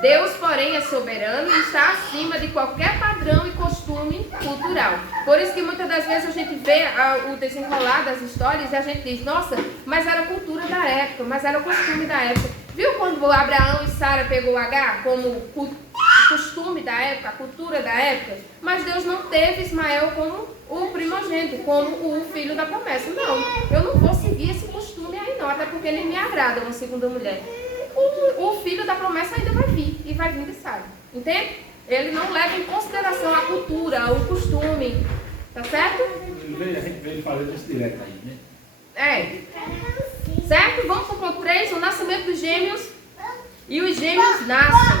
Deus, porém, é soberano e está acima de qualquer padrão e costume cultural. Por isso que muitas das vezes a gente vê o desenrolar das histórias e a gente diz, nossa, mas era a cultura da época, mas era o costume da época. Viu quando Abraão e Sara pegou Agar como costume da época, a cultura da época? Mas Deus não teve Ismael como o primogênito, como o filho da promessa. Não, eu não vou seguir esse costume aí não, até porque ele me agrada, uma segunda mulher. O filho da promessa ainda vai vir, e vai vir de Sara, entende? Ele não leva em consideração a cultura, o costume, tá certo? A gente veio fazendo isso direto aí, né? É. Certo? Vamos para o ponto 3, o nascimento dos gêmeos, e os gêmeos nascem.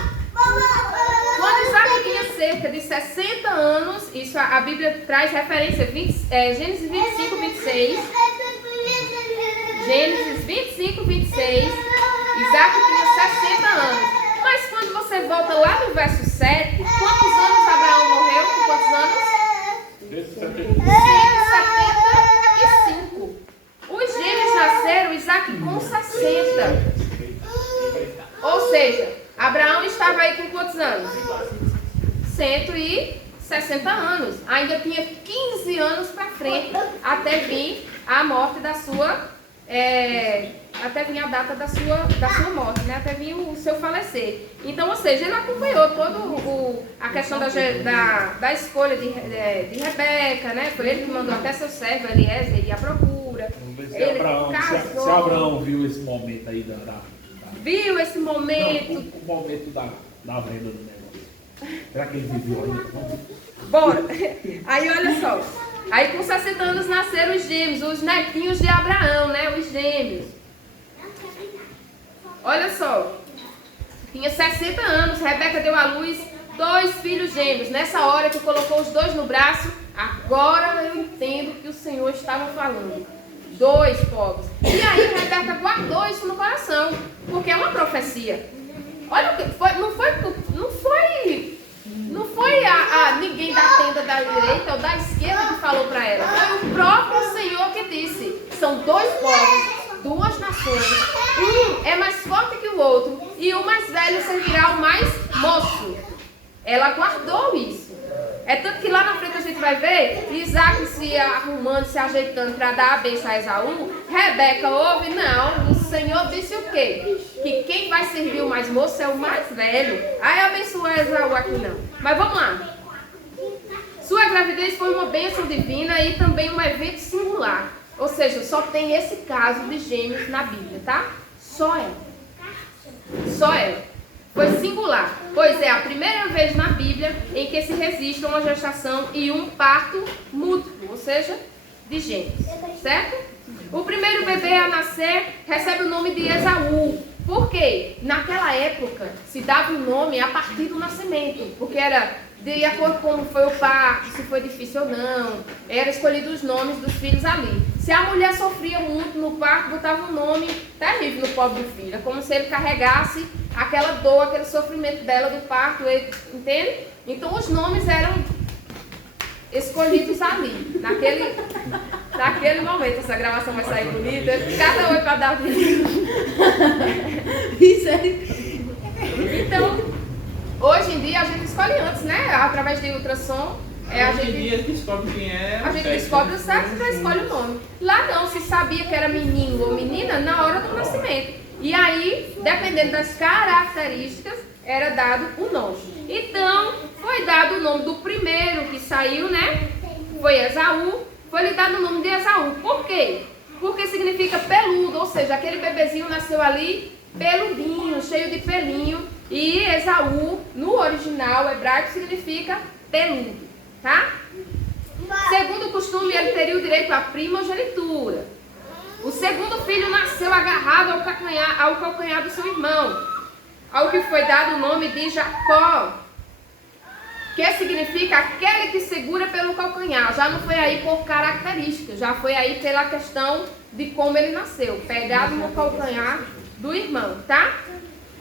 Quando Isaac tinha cerca de 60 anos, isso a Bíblia traz referência, Gênesis 25, 26, Gênesis 25, 26, Isaac tinha 60 anos. Mas quando você volta lá no verso 7, quantos anos Abraão morreu? Com quantos anos? 175. Os gêmeos nasceram, Isaac com 60. Ou seja, Abraão estava aí com quantos anos? 160 anos. Ainda tinha 15 anos para frente, até vir a morte da sua... até vir a data da sua morte, né? Até vir o seu falecer. Então, ou seja, ele acompanhou toda a questão da escolha de Rebeca, né? Foi ele que mandou até seu servo, Eliezer, ir à procura. Ele casou. Se Abraão viu esse momento aí viu esse momento. Não, o momento da venda do negócio. Será que ele viveu aí? Bora. Aí, olha só. Aí, com 60 anos, nasceram os gêmeos, os netinhos de Abraão, né? Os gêmeos. Olha só. Tinha 60 anos, Rebeca deu à luz 2 filhos gêmeos. Nessa hora que colocou os 2 no braço, agora eu entendo que o Senhor estava falando. 2 povos. E aí Rebeca guardou isso no coração, porque é uma profecia. Olha o que foi, não foi ninguém da tenda da direita ou da esquerda que falou para ela. Foi o próprio Senhor que disse. São 2 povos, 2 nações. Um é mais forte que o outro e o mais velho servirá o mais moço. Ela guardou isso. É tanto que lá na frente a gente vai ver Isaac se arrumando, se ajeitando para dar a bênção a Esaú. Rebeca ouve, não, o Senhor disse o quê? Que quem vai servir o mais moço é o mais velho. Aí abençoa Esaú aqui não. Mas vamos lá. Sua gravidez foi uma bênção divina e também um evento singular. Ou seja, só tem esse caso de gêmeos na Bíblia, tá? Só ela. Só ela. Foi singular, pois é a primeira vez na Bíblia em que se registra uma gestação e um parto mútuo, ou seja, de gêmeos, certo? O primeiro bebê a nascer recebe o nome de Esaú. Por quê? Naquela época se dava o nome a partir do nascimento, porque era de acordo com como foi o parto, se foi difícil ou não, era escolhido os nomes dos filhos ali. Se a mulher sofria muito no parto, botava um nome terrível no pobre do filho, é como se ele carregasse aquela dor, aquele sofrimento dela do parto, entende? Então os nomes eram escolhidos ali, naquele momento. Essa gravação vai sair bonita, cada oi para dar o Isso aí. Então, hoje em dia a gente escolhe antes, né? Através de ultrassom, Hoje em dia descobre quem é. A gente descobre o sexo e já escolhe o nome. Lá não, se sabia que era menino ou menina na hora do nascimento. E aí, dependendo das características, era dado o nome. Então, foi dado o nome do primeiro que saiu, né? Foi Esaú. Foi lhe dado o nome de Esaú. Por quê? Porque significa peludo, ou seja, aquele bebezinho nasceu ali peludinho, cheio de pelinho. E Esaú, no original hebraico, significa peludo, tá? Segundo o costume, ele teria o direito à primogenitura. O segundo filho nasceu agarrado ao calcanhar do seu irmão, ao que foi dado o nome de Jacó, que significa aquele que segura pelo calcanhar. Já não foi aí por características, já foi aí pela questão de como ele nasceu, pegado no calcanhar do irmão, tá?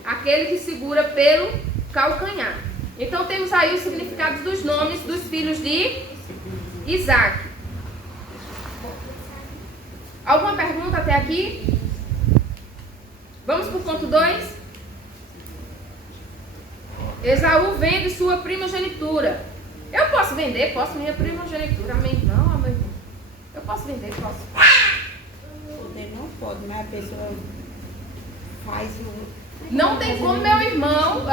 Aquele que segura pelo calcanhar. Então temos aí os significados dos nomes dos filhos de Isaac. Alguma pergunta até aqui? Vamos para o ponto 2. Esaú vende sua primogenitura. Eu posso vender? Posso minha primogenitura? Amém? Não, amém. Eu posso vender? Posso. Poder não pode, mas a pessoa faz o... Não tem como meu irmão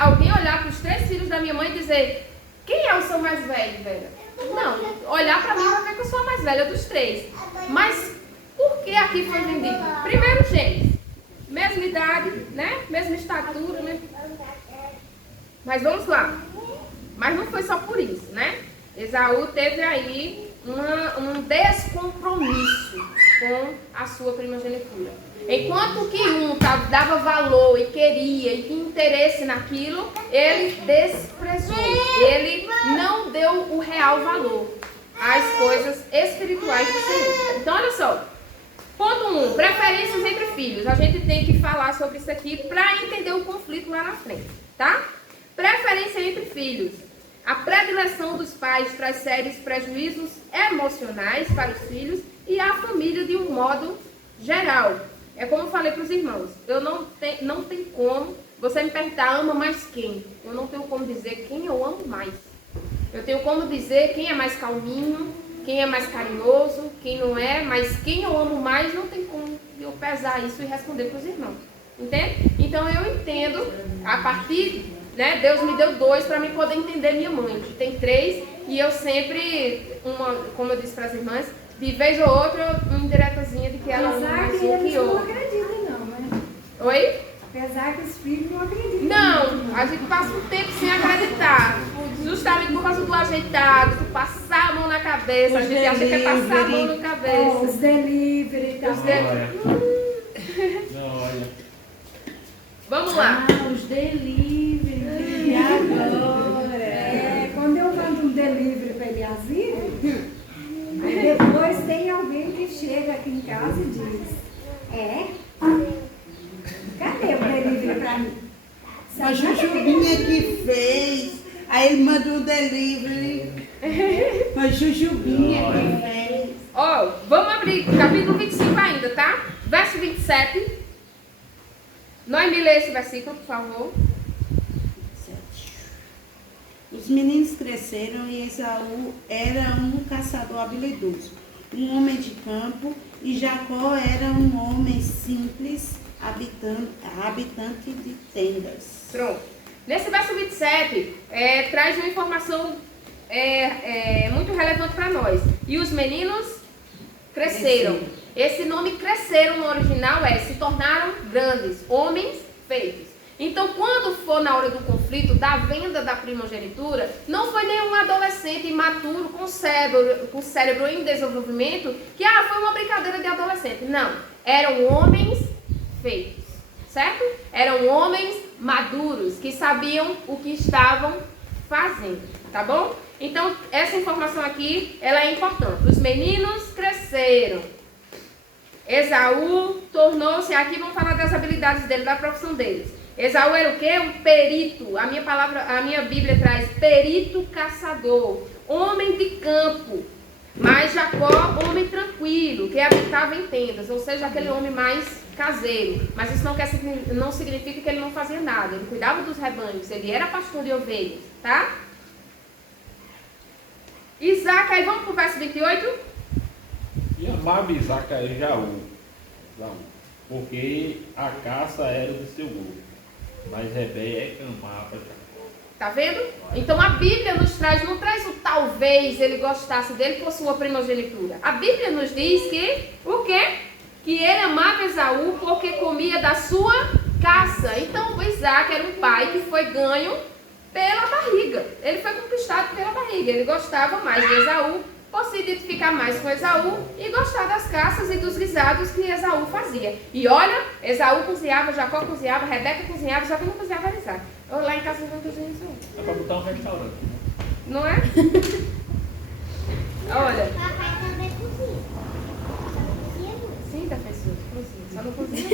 alguém olhar para os 3 filhos da minha mãe e dizer: quem é o seu mais velho, velho? Não, olhar para mim e vai ver que eu sou a mais velha dos 3. Mas por que aqui foi vendido? Primeiro, gente, mesma idade, né? Mesma estatura, né? Mas vamos lá. Mas não foi só por isso, né? Esaú teve aí um descompromisso com a sua primogenitura. Enquanto que um dava valor e queria e tinha interesse naquilo, ele desprezou. Ele não deu o real valor às coisas espirituais do Senhor. Então, olha só. Ponto 1. Preferências entre filhos. A gente tem que falar sobre isso aqui para entender o conflito lá na frente, tá? Preferência entre filhos. A predileção dos pais traz sérios prejuízos emocionais para os filhos e a família de um modo geral. É como eu falei para os irmãos, não tem como você me perguntar, ama mais quem? Eu não tenho como dizer quem eu amo mais. Eu tenho como dizer quem é mais calminho, quem é mais carinhoso, quem não é, mas quem eu amo mais não tem como eu pesar isso e responder para os irmãos. Entende? Então eu entendo, a partir, né, Deus me deu 2 para me poder entender minha mãe, que tem 3, e eu sempre, como eu disse para as irmãs, de vez ou outra, uma indiretazinha de que ela ama mais um que não outro. acreditam, não, né? Oi? Apesar que os filhos não acreditam. Não, a gente passa um tempo sem acreditar. Justamente por causa do ajeitado, do passar a mão na cabeça. A gente acha que é passar a mão na cabeça. Os delivery, tá? Não, olha. Vamos lá. Os delivery. E agora? Quando eu mando um delivery para Eliasir, aí depois tem alguém que chega aqui em casa e diz: cadê o delivery para mim? A Jujubinha que fez. Aí ele mandou o delivery. A Jujubinha que fez. Ó, vamos abrir capítulo 25 ainda, tá? Verso 27. Noemi, lê esse versículo, por favor. Os meninos cresceram e Esaú era um caçador habilidoso, um homem de campo, e Jacó era um homem simples, habitante de tendas. Pronto. Nesse verso 27, traz uma informação muito relevante para nós. E os meninos cresceram. Esse nome cresceram no original se tornaram grandes, homens feitos. Então, quando for na hora do conflito, da venda da primogenitura, não foi nenhum adolescente imaturo com cérebro em desenvolvimento que foi uma brincadeira de adolescente. Não, eram homens feitos, certo? Eram homens maduros que sabiam o que estavam fazendo, tá bom? Então, essa informação aqui, ela é importante. Os meninos cresceram. Esaú tornou-se, aqui vamos falar das habilidades dele, da profissão deles. Esaú era o quê? Um perito. A minha Bíblia traz perito caçador, homem de campo. Mas Jacó, homem tranquilo, que habitava em tendas, ou seja, aquele homem mais caseiro. Mas isso não significa que ele não fazia nada. Ele cuidava dos rebanhos, ele era pastor de ovelhas, tá? Isaac, aí vamos para o verso 28? E amava Isaac a Esaú, porque a caça era do seu grupo, mas Rebeca amava Jacó. Tá vendo? Então a Bíblia nos traz, não traz o talvez ele gostasse dele por sua primogenitura. A Bíblia nos diz que, o quê? Que ele amava Esaú porque comia da sua caça. Então Isaac era um pai que foi ganho pela barriga. Ele foi conquistado pela barriga. Ele gostava mais de Esaú, por se identificar mais com Esaú e gostar das caças e dos guisados que Esaú fazia. E olha, Esaú cozinhava, Jacó cozinhava, Rebeca cozinhava, só que não cozinhava era Isaac. Eu, lá em casa não cozinha isso. É para botar um restaurante. Não é? Olha. Papai também cozinha. Cozinha muito. Sim, professor, cozinha. Só não cozinha.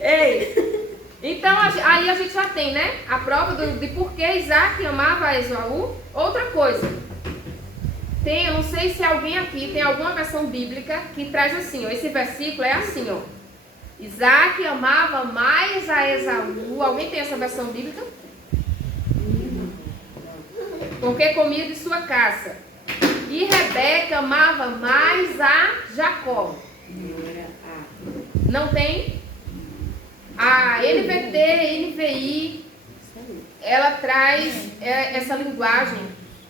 Ei! Então, aí a gente já tem, né? A prova de por que Isaac amava Esaú. Outra coisa. Tem, eu não sei se alguém aqui tem alguma versão bíblica que traz assim, ó. Esse versículo é assim, ó. Isaac amava mais a Esaú. Alguém tem essa versão bíblica? Porque comia de sua caça. E Rebeca amava mais a Jacó. Não tem? A NVT, NVI, ela traz essa linguagem.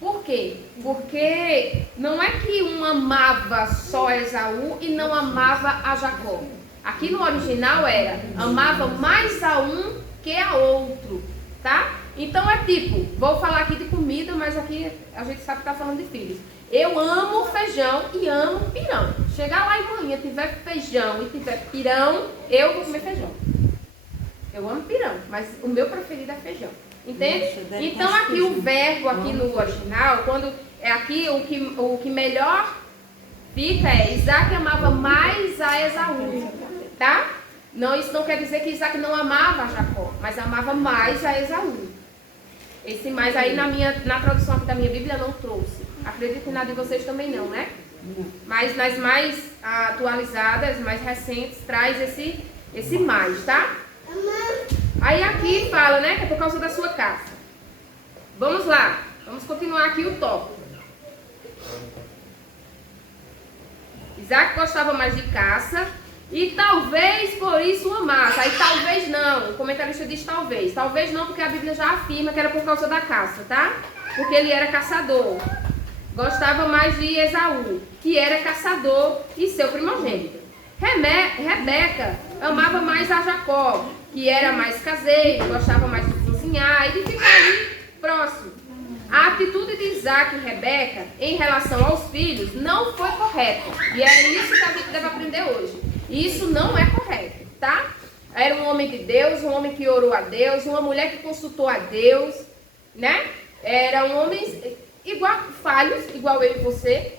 Por quê? Porque não é que um amava só Esaú e não amava a Jacó. Aqui no original era, amava mais a um que a outro, tá? Então é tipo, vou falar aqui de comida, mas aqui a gente sabe que está falando de filhos. Eu amo feijão e amo pirão. Chegar lá e manhã, tiver feijão e tiver pirão, eu vou comer feijão. Eu amo pirão, mas o meu preferido é feijão. Entende? Então aqui o verbo aqui no original, quando é aqui o que melhor fica é Isaac amava mais a Esaú, tá? Não, isso não quer dizer que Isaac não amava a Jacó, mas amava mais a Esaú. Esse mais aí na tradução aqui da minha Bíblia não trouxe. Acredito que na de vocês também não, né? Mas nas mais atualizadas, mais recentes, traz esse mais, tá? Aí aqui fala, né, que é por causa da sua caça. Vamos lá, vamos continuar aqui o tópico. Isaac gostava mais de caça e talvez por isso o amasse. Aí talvez não, o comentarista diz talvez. Talvez não, porque a Bíblia já afirma que era por causa da caça, tá? Porque ele era caçador. Gostava mais de Esaú, que era caçador e seu primogênito. Rebeca amava mais a Jacó, que era mais caseiro, gostava mais de cozinhar e de ficar ali próximo. A atitude de Isaac e Rebeca em relação aos filhos não foi correta. E é isso que a gente deve aprender hoje. Isso não é correto, tá? Era um homem de Deus, um homem que orou a Deus, uma mulher que consultou a Deus, né? Eram homens falhos, igual eu e você,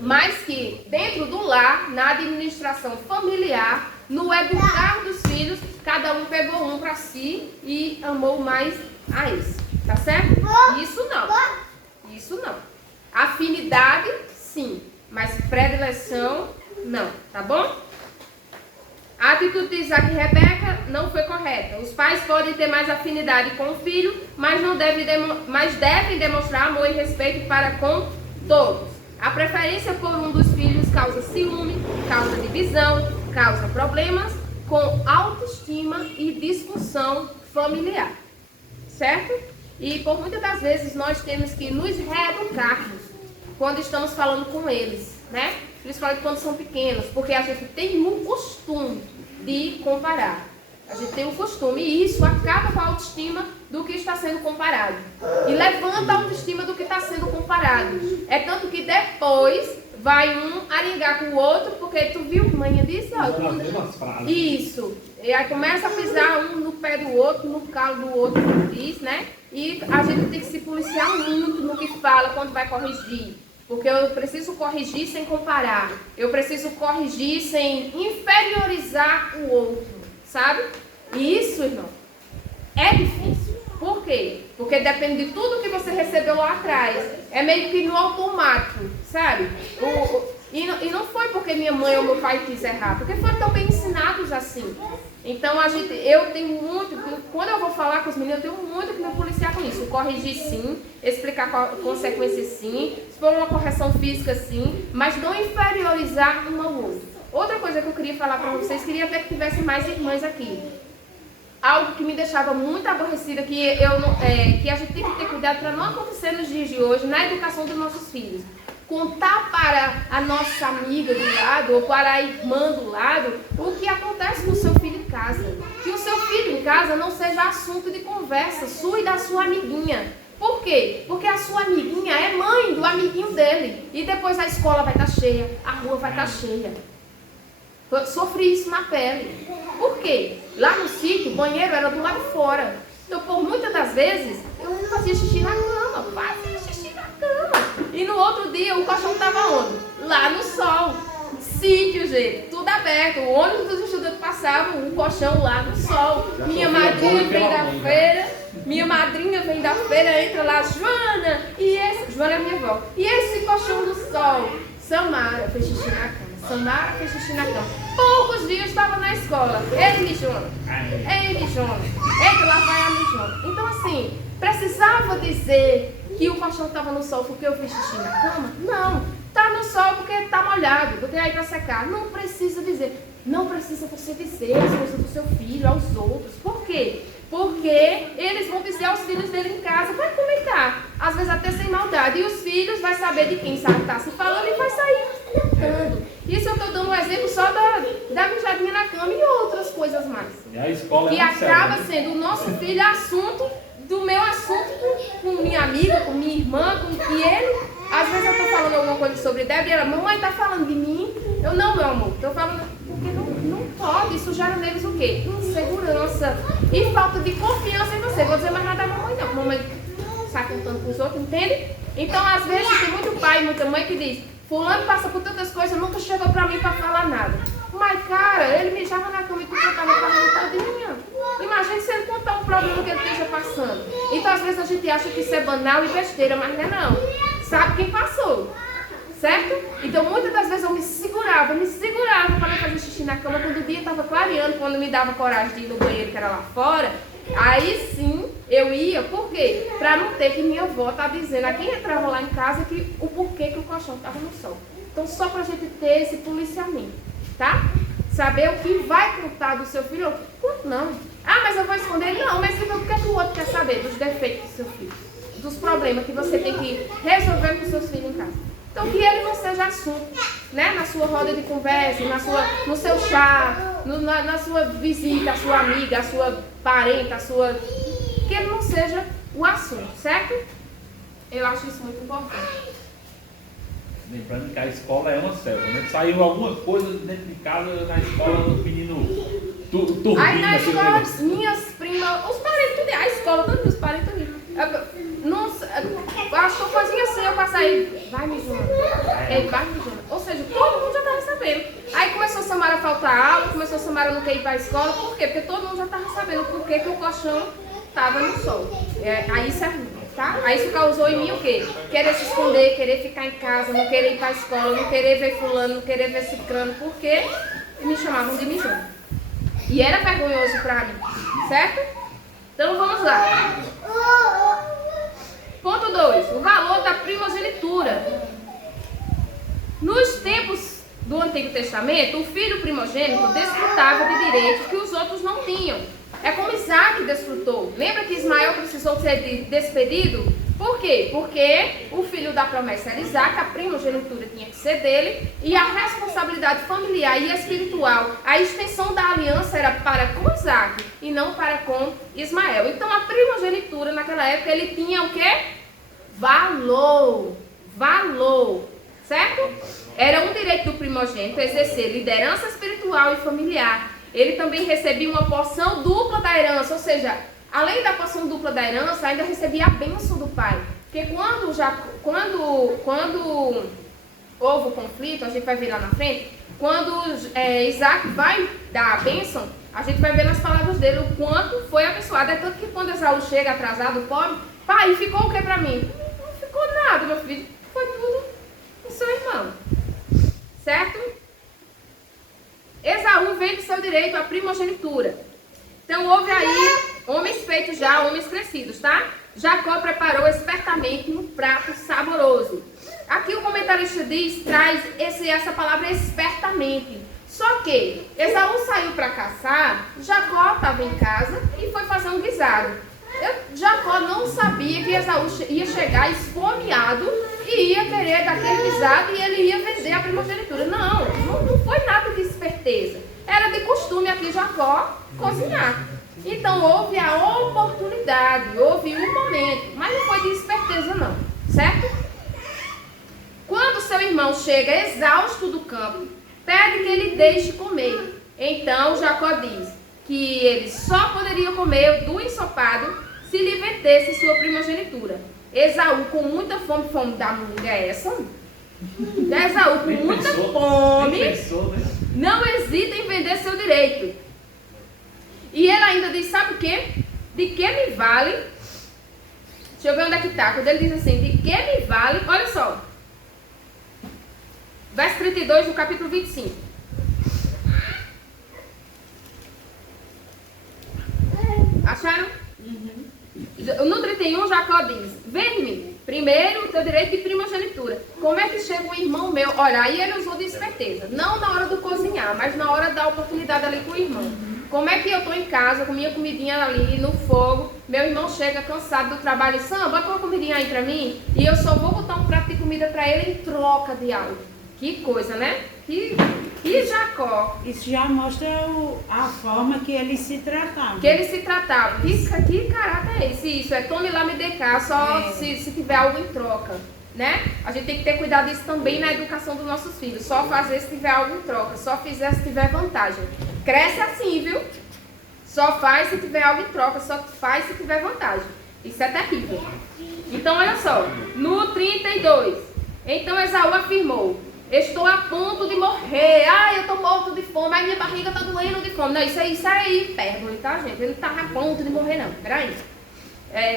mas que dentro do lar, na administração familiar, no educar dos filhos, cada um pegou um para si e amou mais a esse. Tá certo? Isso não. Isso não. Afinidade, sim. Mas predileção, não. Tá bom? A atitude de Isaac e Rebeca não foi correta. Os pais podem ter mais afinidade com o filho, mas devem demonstrar amor e respeito para com todos. A preferência por um dos filhos causa ciúme, causa divisão, causa problemas com autoestima e disfunção familiar. Certo? E por muitas das vezes nós temos que nos reeducarmos quando estamos falando com eles, né? Principalmente quando são pequenos, porque a gente tem um costume de comparar. A gente tem um costume e isso acaba com a autoestima do que está sendo comparado. E levanta a autoestima do que está sendo comparado. É tanto que depois vai um aringar com o outro, porque tu viu, mãe disse, ó. Isso. E aí começa a pisar um no pé do outro, no calo do outro, como diz, né? E a gente tem que se policiar muito no que fala quando vai corrigir. Porque eu preciso corrigir sem comparar. Eu preciso corrigir sem inferiorizar o outro, sabe? E isso, irmão, é difícil. Por quê? Porque depende de tudo que você recebeu lá atrás. É meio que no automático, sabe? E não foi porque minha mãe ou meu pai quis errar, porque foram tão bem ensinados assim. Então eu tenho muito, quando eu vou falar com os meninos, eu tenho muito que me policiar com isso. Corrigir sim, explicar consequências sim, se for uma correção física sim, mas não inferiorizar um ao outro. Outra coisa que eu queria falar para vocês, queria até que tivesse mais irmãs aqui. Algo que me deixava muito aborrecida, que a gente tem que ter cuidado para não acontecer nos dias de hoje, na educação dos nossos filhos. Contar para a nossa amiga do lado ou para a irmã do lado o que acontece com o seu filho em casa. Que o seu filho em casa não seja assunto de conversa sua e da sua amiguinha. Por quê? Porque a sua amiguinha é mãe do amiguinho dele. E depois a escola vai estar cheia, a rua vai estar cheia. Eu sofri isso na pele. Por quê? Lá no sítio, o banheiro era do lado de fora. Então, por muitas das vezes, eu fazia xixi na cama. Fazia xixi na cama. E no outro dia, o colchão estava onde? Lá no sol. Sítio, gente. Tudo aberto. O ônibus dos estudantes passavam, o colchão lá no sol. Minha madrinha vem da feira. Minha madrinha vem da feira, entra lá, Joana. Joana é minha avó. E esse colchão do sol? Samara fez xixi na cama. Samara fez xixi na cama. Poucos dias estava na escola. Ei, mijona. Ei, mijona. Eita, lá vai a mijona. Então, assim, precisava dizer que o colchão estava no sol porque eu fiz xixi na cama? Não. Tá no sol porque tá molhado. Botei aí para secar. Não precisa dizer. Não precisa você dizer as coisas do seu filho aos outros. Por quê? Porque eles vão dizer aos filhos dele em casa, vai comentar, às vezes até sem maldade, e os filhos vão saber de quem sabe está se falando e vai sair comentando. Isso eu estou dando um exemplo só da mijadinha na cama e outras coisas mais. E a escola que é acaba sendo o nosso filho assunto do meu assunto com minha amiga, com minha irmã, e ele, às vezes eu estou falando alguma coisa sobre Débora e ela, mamãe está falando de mim? Eu não, meu amor, estou falando, porque não pode, isso gera neles o quê? Insegurança e falta de confiança em você. Vou dizer mais nada da mamãe não, mamãe sai contando com os outros, entende? Então, às vezes, tem muito pai e muita mãe que diz, fulano passa por tantas coisas, nunca chegou pra mim pra falar nada. Mas, cara, ele mijava na cama e tu contava pra mim todinha. Imagina se ele contar um problema que ele esteja passando. Então, às vezes, a gente acha que isso é banal e besteira, mas não é não. Sabe quem passou, certo? Então, muitas das vezes eu me segurava para não fazer xixi na cama quando o dia estava clareando, quando me dava coragem de ir no banheiro, que era lá fora. Aí sim, eu ia, por quê? Para não ter que minha avó tá dizendo a quem entrava lá em casa que o porquê que o colchão estava no sol. Então, só para a gente ter esse policiamento, tá? Saber o que vai contar do seu filho. Não. Ah, mas eu vou esconder. Não, mas então, o que é que o outro quer saber? Dos defeitos do seu filho. Dos problemas que você tem que resolver com seus filhos em casa. Então, que ele não seja assunto, né? Na sua roda de conversa, no seu chá, na sua visita, a sua amiga, a sua parente, que ele não seja o assunto, certo? Eu acho isso muito importante. Lembrando que a escola é uma selva, né? Saiu alguma coisa dentro de casa, na escola, o menino turbina. Aí na escola, minhas primas, os parentes, tudo, a escola, todos os parentes, tudo. Nossa, acho que uma coisinha assim, eu passo aí, vai me Joana. Vai me Joana. Ou seja, todo mundo já estava sabendo. Aí começou a Samara a faltar aula, começou a Samara não querer ir para a escola. Por quê? Porque todo mundo já estava sabendo por que o colchão estava no sol. Aí isso é ruim, tá? Aí isso causou em mim o quê? Querer se esconder, querer ficar em casa, não querer ir para a escola, não querer ver fulano, não querer ver ciclano, porque me chamavam de mijona. E era vergonhoso para mim, certo? Então vamos lá. Ponto 2. O valor da primogenitura. Nos tempos do Antigo Testamento, o filho primogênito desfrutava de direitos que os outros não tinham. É como Isaac desfrutou. Lembra que Ismael precisou ser despedido? Por quê? Porque o filho da promessa era Isaac, a primogenitura tinha que ser dele, e a responsabilidade familiar e espiritual, a extensão da aliança era para com Isaac e não para com Ismael. Então a primogenitura naquela época ele tinha o quê? Valor. Valor. Certo? Era um direito do primogênito exercer liderança espiritual e familiar. Ele também recebia uma porção dupla da herança, ou seja, além da porção dupla da herança, ainda recebia a bênção do pai. Porque quando houve o conflito, a gente vai ver lá na frente, quando Isaac vai dar a bênção, a gente vai ver nas palavras dele o quanto foi abençoado. É tanto que quando Esaú chega atrasado, pobre, pai, ficou o que para mim? Não ficou nada, meu filho. Foi tudo com seu irmão. Certo? Esaú vende seu direito à primogenitura. Então houve aí Homens feitos já, homens crescidos, tá? Jacó preparou espertamente um prato saboroso. Aqui o comentarista traz essa palavra espertamente. Só que Esaú saiu para caçar, Jacó estava em casa e foi fazer um guisado. Jacó não sabia que Esaú ia chegar esfomeado e ia querer daquele guisado e ele ia vender a primogenitura. Não foi nada de esperteza. Era de costume aqui Jacó cozinhar. Então houve a oportunidade, houve um momento, mas não foi de esperteza não, certo? Quando seu irmão chega exausto do campo, pede que ele deixe comer. Então Jacó diz que ele só poderia comer do ensopado se lhe vendesse sua primogenitura. Esaú com muita fome da mulher é essa? Esaú com muita fome, não hesita em vender seu direito. E ele ainda diz, sabe o quê? De que me vale? Deixa eu ver onde é que está. Quando ele diz assim, de que me vale? Olha só. Verso 32 do capítulo 25. Acharam? No 31, Jacó diz, vende-me primeiro o teu direito de primogenitura. Como é que chega um irmão meu? Olha, aí ele usou de esperteza. Não na hora do cozinhar, mas na hora da oportunidade ali com o irmão. Como é que eu estou em casa com minha comidinha ali no fogo, meu irmão chega cansado do trabalho e Sam, bota uma comidinha aí pra mim e eu só vou botar um prato de comida pra ele em troca de algo. Que coisa, né? Que Jacó. Isso já mostra a forma que ele se tratava. Que ele se tratava. Que caráter é esse? Isso é tome lá, me dê cá, só se tiver algo em troca. Né? A gente tem que ter cuidado disso também na educação dos nossos filhos. Só fazer se tiver algo em troca. Só fizer se tiver vantagem. Cresce assim, viu? Só faz se tiver algo em troca. Só faz se tiver vantagem. Isso é terrível. Então, olha só. No 32. Então Esaú afirmou: estou a ponto de morrer. Ai, eu estou morto de fome. Ai, minha barriga está doendo de fome. Não, isso aí, hipérbole, tá, gente? Ele não está a ponto de morrer, não. Peraí.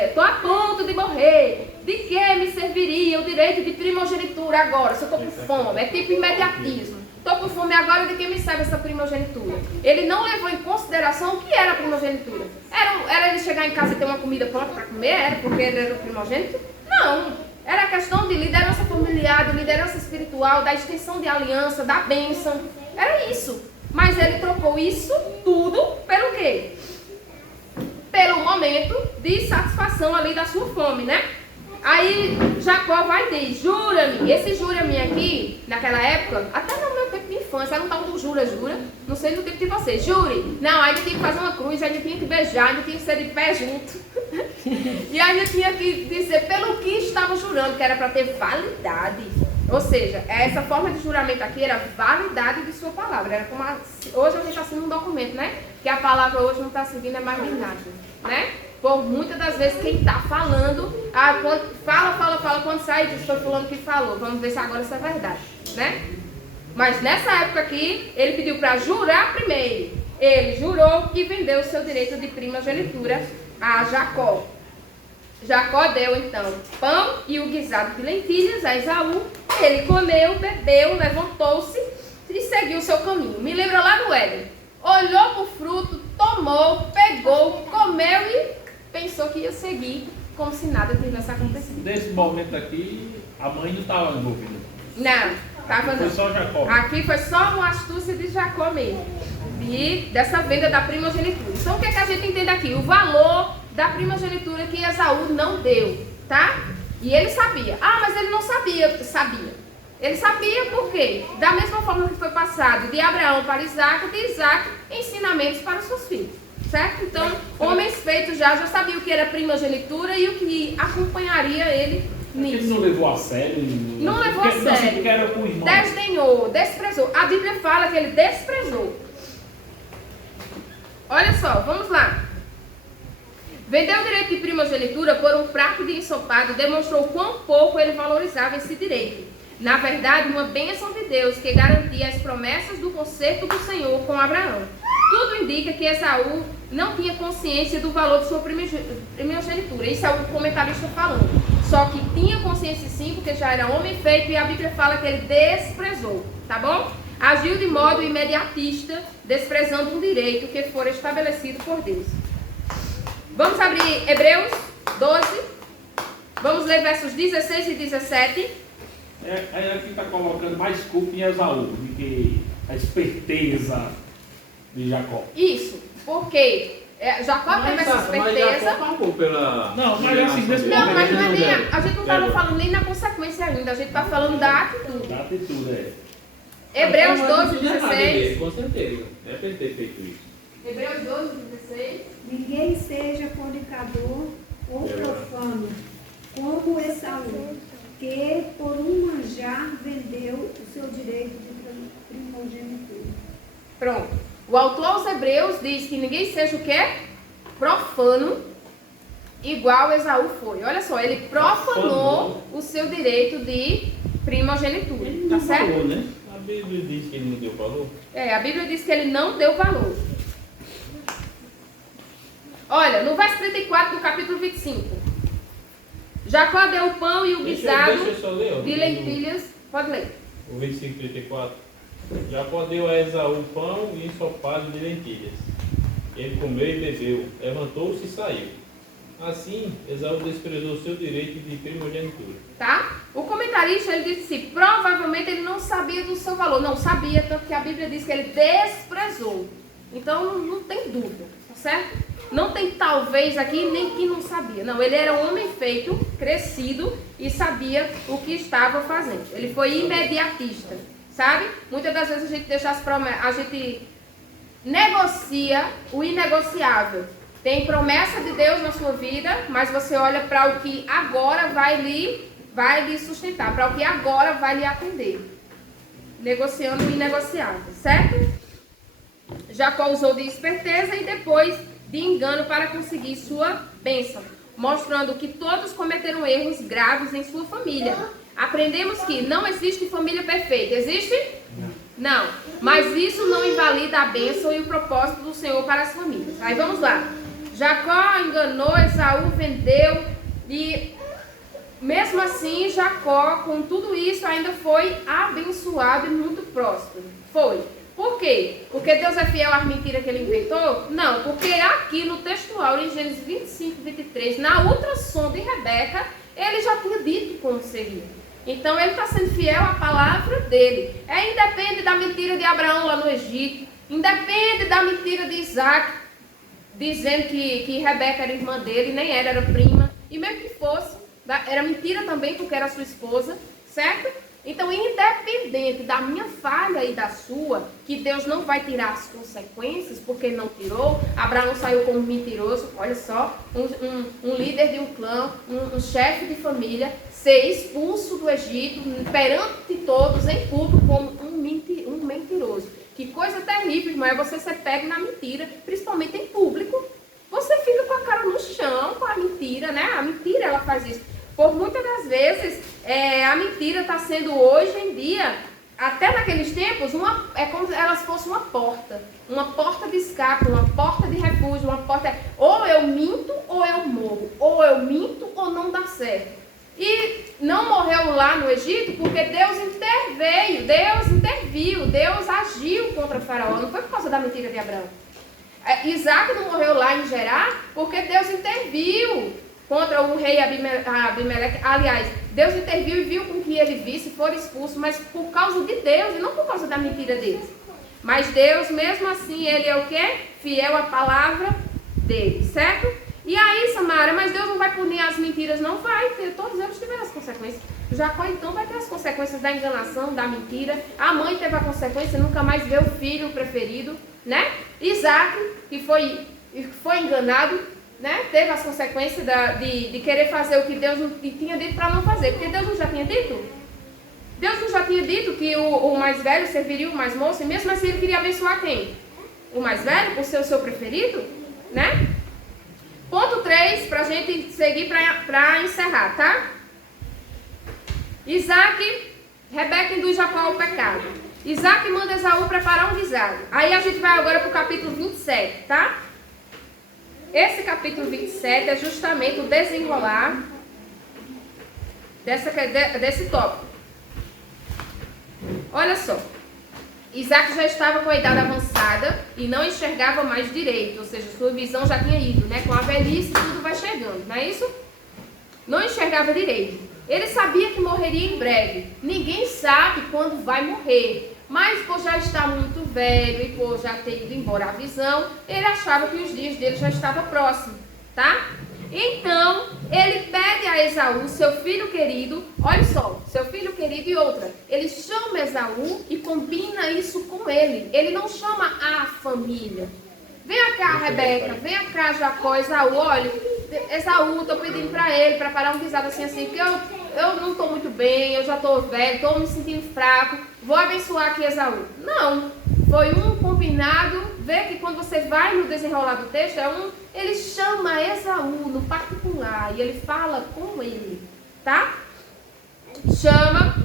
Estou a ponto de morrer. De que me serviria o direito de primogenitura agora, se eu estou com fome? É tipo imediatismo. Estou com fome agora, de que me serve essa primogenitura? Ele não levou em consideração o que era a primogenitura. Era ele chegar em casa e ter uma comida pronta para comer? Era porque ele era o primogênito? Não. Era a questão de liderança familiar, de liderança espiritual, da extensão de aliança, da bênção. Era isso. Mas ele trocou isso tudo pelo quê? Pelo momento de satisfação ali da sua fome, né? Aí Jacó vai e diz, jura-me. Esse jura-me aqui, naquela época, até no meu tempo de infância, era um tal do jura, não sei no tempo de vocês, jure. Não, ainda tinha que fazer uma cruz, ainda tinha que beijar, ainda tinha que ser de pé junto. E ainda tinha que dizer pelo que estava jurando, que era para ter validade. Ou seja, essa forma de juramento aqui era validade de sua palavra. Era como hoje a gente assina um documento, né? Que a palavra hoje não está seguindo, é mais de nada, né? Por muitas das vezes quem está falando, fala, quando sai diz, foi fulano que falou. Vamos ver se agora isso é verdade, né? Mas nessa época aqui, ele pediu para jurar primeiro. Ele jurou e vendeu o seu direito de primogenitura a Jacó. Jacó deu então pão e o guisado de lentilhas a Esaú. Ele comeu, bebeu, levantou-se e seguiu o seu caminho. Me lembra lá do Éden. Olhou para o fruto, tomou, pegou, comeu e pensou que ia seguir como se nada tivesse acontecido. Nesse momento aqui, a mãe não estava envolvida. Não, estava não. Foi só Jacó. Aqui foi só uma astúcia de Jacó mesmo. E dessa venda da primogenitura. Então o que é que a gente entende aqui? O valor da primogenitura que Esaú não deu, tá? E ele sabia. Ah, mas ele não sabia. Sabia. Ele sabia por quê? Da mesma forma que foi passado de Abraão para Isaac, de Isaac, ensinamentos para os seus filhos. Certo? Então, homens feitos já sabiam o que era primogenitura e o que acompanharia ele nisso. Ele não levou a sério. Não levou a sério. Porque era com o irmão. Desdenhou, desprezou. A Bíblia fala que ele desprezou. Olha só, vamos lá. Vendeu o direito de primogenitura por um prato de ensopado demonstrou quão pouco ele valorizava esse direito. Na verdade, uma bênção de Deus que garantia as promessas do concerto do Senhor com Abraão. Tudo indica que Esaú não tinha consciência do valor de sua primogenitura. Isso é o comentarista falando. Só que tinha consciência sim, porque já era homem feito e a Bíblia fala que ele desprezou. Tá bom? Agiu de modo imediatista, desprezando um direito que fora estabelecido por Deus. Vamos abrir Hebreus 12. Vamos ler versos 16 e 17. Aí aqui está colocando mais culpa em Esaú do que a esperteza de Jacó. Isso, porque Jacó teve essa esperteza. Não, mas assim, nesse Não, momento mas não é ele nem deve. a gente não estava falando nem na consequência ainda, a gente está falando da atitude. Da atitude, Hebreus Então, 12, tudo errado 16. dele, com certeza. Deve ter feito isso. Hebreus 12, 16. Ninguém seja fornicador ou profano, como Esaú, que por um manjar vendeu o seu direito de primogenitura. Pronto. O autor aos Hebreus diz que ninguém seja o quê? Profano, igual Esaú foi. Olha só, ele profanou o seu direito de primogenitura. Ele Tá não certo? falou, né? A Bíblia diz que ele não deu valor. A Bíblia diz que ele não deu valor. Olha, no verso 34 do capítulo 25. Jacó deu o pão e o Deixa guisado eu só ler, ó, de lentilhas. Pode ler. O versículo 34. Jacó deu a Esaú pão e ensopado de lentilhas. Ele comeu e bebeu, levantou-se e saiu. Assim, Esaú desprezou seu direito de primogenitura. Tá? O comentarista ele disse assim, provavelmente ele não sabia do seu valor. Não sabia, tanto que a Bíblia diz que ele desprezou. Então não tem dúvida, tá certo? Não tem talvez aqui nem que não sabia. Não, ele era um homem feito, crescido e sabia o que estava fazendo. Ele foi imediatista, sabe? Muitas das vezes a gente deixa as promessas, a gente negocia o inegociável. Tem promessa de Deus na sua vida, mas você olha para o que agora vai lhe sustentar, para o que agora vai lhe atender. Negociando o inegociável, certo? Jacó usou de esperteza e depois de engano para conseguir sua bênção, mostrando que todos cometeram erros graves em sua família. Aprendemos que não existe família perfeita. Existe? Não. Mas isso não invalida a bênção e o propósito do Senhor para as famílias. Aí vamos lá. Jacó enganou, Esaú vendeu e mesmo assim Jacó, com tudo isso, ainda foi abençoado e muito próspero. Foi. Por quê? Porque Deus é fiel às mentiras que ele inventou? Não, porque aqui no textual, em Gênesis 25, 23, na ultrassom de Rebeca, ele já tinha dito como seria. Então ele está sendo fiel à palavra dele. Independe da mentira de Abraão lá no Egito, independe da mentira de Isaac, dizendo que Rebeca era irmã dele, nem era prima, e mesmo que fosse, era mentira também porque era sua esposa, certo? Então, independente da minha falha e da sua, que Deus não vai tirar as consequências, porque ele não tirou. Abraão saiu como mentiroso, olha só, um líder de um clã, um chefe de família, ser expulso do Egito, perante todos, em público, como um mentiroso. Que coisa terrível, irmão, é você ser pego na mentira, principalmente em público. Você fica com a cara no chão, com a mentira, né? A mentira, ela faz isso. Por muitas das vezes, a mentira está sendo hoje em dia, até naqueles tempos, é como se elas fossem uma porta de escape, uma porta de refúgio, uma porta. Ou eu minto ou eu morro, ou eu minto ou não dá certo. E não morreu lá no Egito porque Deus interveio, Deus interviu, Deus agiu contra Faraó, não foi por causa da mentira de Abraão. Isaac não morreu lá em Gerar porque Deus interviu contra o rei Abimeleque. Aliás, Deus interviu e viu com que ele visse, for expulso, mas por causa de Deus e não por causa da mentira deles. Mas Deus, mesmo assim, ele é o quê? Fiel à palavra dele, certo? E aí, Samara, mas Deus não vai punir as mentiras? Não vai, porque todos eles tiveram as consequências. Jacó, então, vai ter as consequências da enganação, da mentira. A mãe teve a consequência, nunca mais vê o filho preferido, né? Isaac, que foi enganado, né? Teve as consequências de querer fazer o que Deus tinha dito para não fazer. Porque Deus não já tinha dito? Deus não já tinha dito que o mais velho serviria o mais moço? E mesmo assim ele queria abençoar quem? O mais velho, por ser o seu preferido? Né? Ponto 3, para a gente seguir para encerrar, tá? Isaac, Rebeca induz Jacó ao pecado. Isaac manda Esaú preparar um guisado. Aí a gente vai agora para o capítulo 27, tá? Esse capítulo 27 é justamente o desenrolar desse tópico. Olha só. Isaac já estava com a idade avançada e não enxergava mais direito, ou seja, sua visão já tinha ido, né? Com a velhice tudo vai chegando, não é isso? Não enxergava direito. Ele sabia que morreria em breve. Ninguém sabe quando vai morrer. Mas por já estar muito velho e por já ter ido embora a visão, ele achava que os dias dele já estavam próximos, tá? Então, ele pede a Esaú, seu filho querido, olha só, seu filho querido e outra. Ele chama Esaú e combina isso com ele. Ele não chama a família. Vem cá, Rebeca, vem cá, Jacó, Esaú, olha, Esaú, estou pedindo para ele preparar um guisado assim, porque eu não estou muito bem, eu já estou velho, estou me sentindo fraco, vou abençoar aqui Esaú. Não, foi um combinado, vê que quando você vai no desenrolar do texto, ele chama Esaú no particular e ele fala com ele, tá? Chama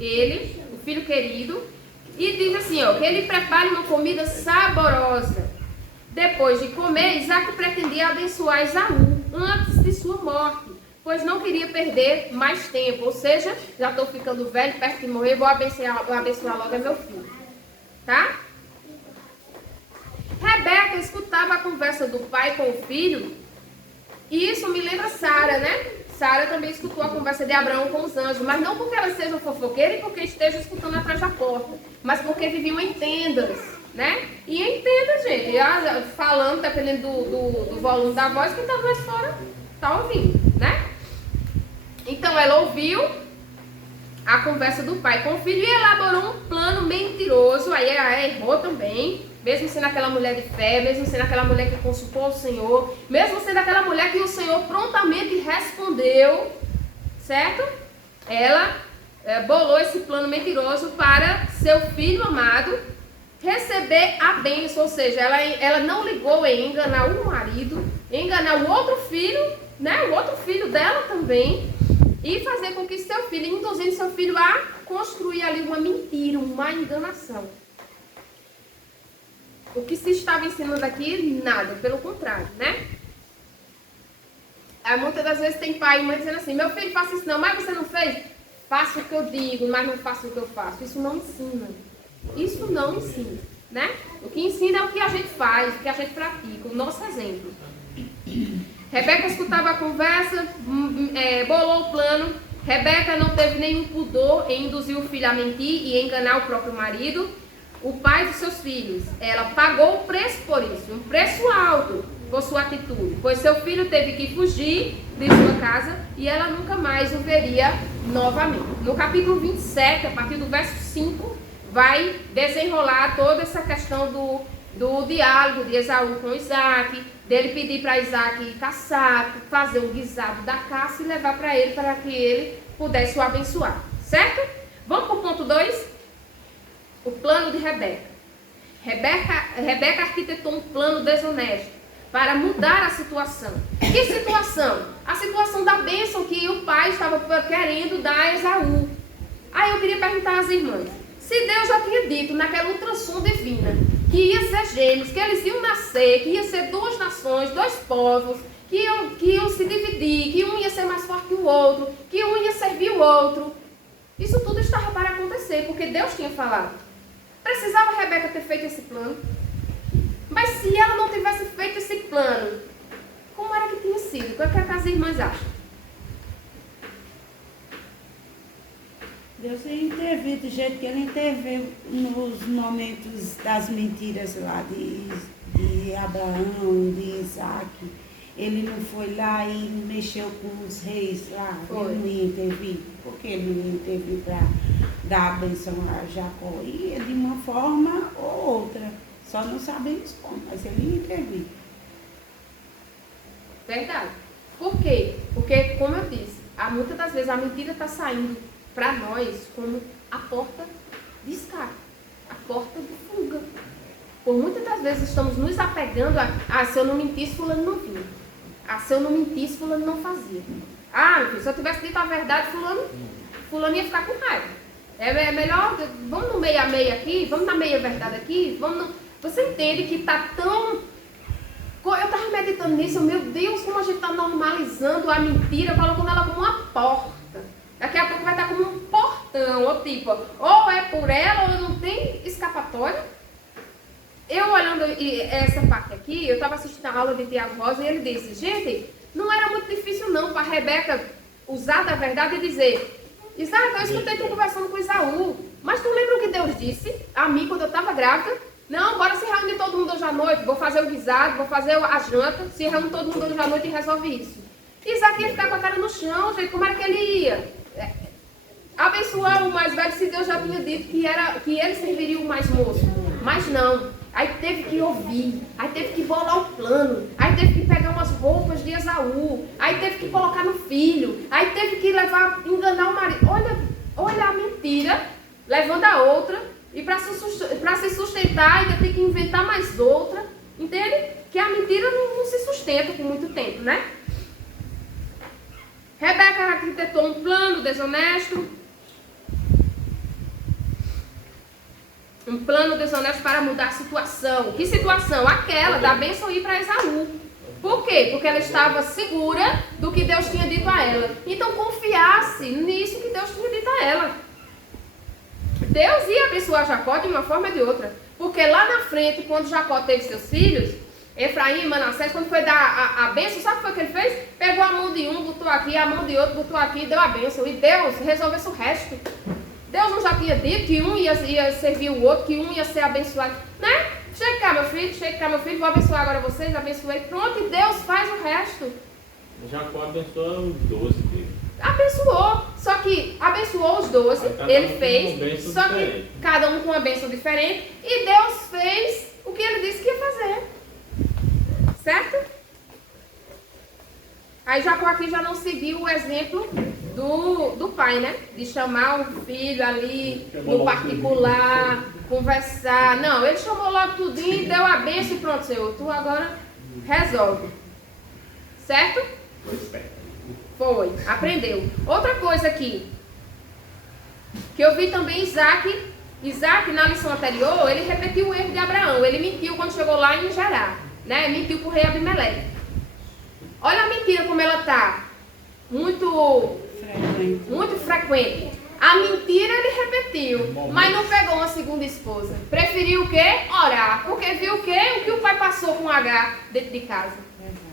ele, o filho querido, e diz assim, ó, que ele prepare uma comida saborosa. Depois de comer, Isaac pretendia abençoar Esaú antes de sua morte, pois não queria perder mais tempo. Ou seja, já estou ficando velho, perto de morrer, vou abençoar logo meu filho. Tá? Rebeca escutava a conversa do pai com o filho, e isso me lembra Sara, né? Sara também escutou a conversa de Abraão com os anjos, mas não porque ela seja fofoqueira e porque esteja escutando atrás da porta, mas porque viviam em tendas, né? E em tendas, gente, falando, dependendo do volume da voz, quem está mais fora está ouvindo, né? Então ela ouviu a conversa do pai com o filho e elaborou um plano mentiroso. Aí ela errou também, mesmo sendo aquela mulher de fé, mesmo sendo aquela mulher que consultou o Senhor, mesmo sendo aquela mulher que o Senhor prontamente respondeu, certo? Ela bolou esse plano mentiroso para seu filho amado receber a bênção, ou seja, ela não ligou em enganar o marido, enganar o outro filho, né? O outro filho dela também, e fazer com que seu filho, induzindo seu filho a construir ali uma mentira, uma enganação. O que se estava ensinando aqui, nada, pelo contrário, né? Muitas das vezes tem pai e mãe dizendo assim, meu filho, faça isso não, mas você não fez? Faça o que eu digo, mas não faça o que eu faço. Isso não ensina. Isso não ensina, né? O que ensina é o que a gente faz, o que a gente pratica, o nosso exemplo. Rebeca escutava a conversa, bolou o plano. Rebeca não teve nenhum pudor em induzir o filho a mentir e enganar o próprio marido, o pai dos seus filhos. Ela pagou o preço por isso, um preço alto por sua atitude, pois seu filho teve que fugir de sua casa e ela nunca mais o veria novamente. No capítulo 27, a partir do verso 5, vai desenrolar toda essa questão do diálogo de Esaú com Isaac, dele pedir para Isaac caçar, fazer um guisado da caça e levar para que ele pudesse o abençoar, certo? Vamos para o ponto 2? O plano de Rebeca. Rebeca arquitetou um plano desonesto para mudar a situação. Que situação? A situação da bênção que o pai estava querendo dar a Esaú. Aí eu queria perguntar às irmãs, se Deus já tinha dito naquela ultrassom divina que ia ser gêmeos, que eles iam nascer, que ia ser duas nações, dois povos, que iam se dividir, que um ia ser mais forte que o outro, que um ia servir o outro. Isso tudo estava para acontecer, porque Deus tinha falado. Precisava a Rebeca ter feito esse plano? Mas se ela não tivesse feito esse plano, como era que tinha sido? O que é que as irmãs acham? Deus ia intervir do jeito que ele interveio nos momentos das mentiras lá de Abraão, de Isaac. Ele não foi lá e mexeu com os reis lá, ele não ia intervir. Por que ele não ia intervir para dar a benção a Jacó? Ia de uma forma ou outra, só não sabemos como, mas ele ia intervir. Verdade. Por quê? Porque, como eu disse, muitas das vezes a mentira está saindo para nós como a porta de escape, a porta de fuga. Por muitas das vezes estamos nos apegando se eu não mentisse, fulano não vinha. Se eu não mentisse, fulano não fazia. Meu filho, se eu tivesse dito a verdade, fulano ia ficar com raiva. É melhor, vamos no meio a meio aqui, vamos na meia verdade aqui, Você entende que está tão... Eu estava meditando nisso, meu Deus, como a gente está normalizando a mentira, colocando ela como uma porta. Daqui a pouco vai estar como um portão não, ou tipo, ou é por ela ou não tem escapatória. Eu olhando essa parte aqui, eu estava assistindo a aula de Tiago Rosa e ele disse, gente, não era muito difícil não para a Rebeca usar da verdade e dizer, Isaac, eu escutei tu conversando com Esaú, mas tu lembra o que Deus disse a mim quando eu estava grávida? Não, bora se reunir todo mundo hoje à noite, vou fazer o guisado, vou fazer a janta, se reúne todo mundo hoje à noite e resolve isso. Isaac ia ficar com a cara no chão, gente, como era que ele ia? Abençoar o mais velho se Deus já tinha dito que ele serviria o mais moço. Mas não. Aí teve que ouvir, aí teve que bolar o plano, aí teve que pegar umas roupas de Esaú, aí teve que colocar no filho, aí teve que enganar o marido. Olha a mentira, levando a outra, e para se sustentar ainda tem que inventar mais outra, entende? Que a mentira não se sustenta por muito tempo, né? Rebeca arquitetou um plano desonesto. Um plano desonesto para mudar a situação. Que situação? Aquela da bênção ir para Esaú. Por quê? Porque ela estava segura do que Deus tinha dito a ela. Então confiasse nisso que Deus tinha dito a ela. Deus ia abençoar Jacó de uma forma ou de outra. Porque lá na frente, quando Jacó teve seus filhos, Efraim e Manassés, quando foi dar a bênção, sabe o que foi que ele fez? Pegou a mão de um, botou aqui, a mão de outro, botou aqui e deu a bênção. E Deus resolvesse o resto. Deus não já tinha dito que um ia servir o outro, que um ia ser abençoado, né? Chega cá, meu filho, vou abençoar agora vocês, abençoei. Pronto, e Deus faz o resto. Jacó abençoou os 12 filhos. Abençoou, só que abençoou os 12, ele fez, só que diferente. cada um com uma bênção diferente, e Deus fez o que ele disse que ia fazer. Certo? Aí Jacó aqui já não seguiu o exemplo do pai, né? De chamar o filho ali no particular, conversar. Não, ele chamou logo tudinho, deu a bênção e pronto, Senhor. Tu agora resolve. Certo? Foi, aprendeu. Outra coisa aqui, que eu vi também Isaac na lição anterior, ele repetiu o erro de Abraão. Ele mentiu quando chegou lá em Gerar, né? Mentiu para o rei Abimeleque. Olha a mentira como ela está. Muito frequente. A mentira ele repetiu, mas não pegou uma segunda esposa. Preferiu o quê? Orar. Porque viu o quê? O que o pai passou com H dentro de casa.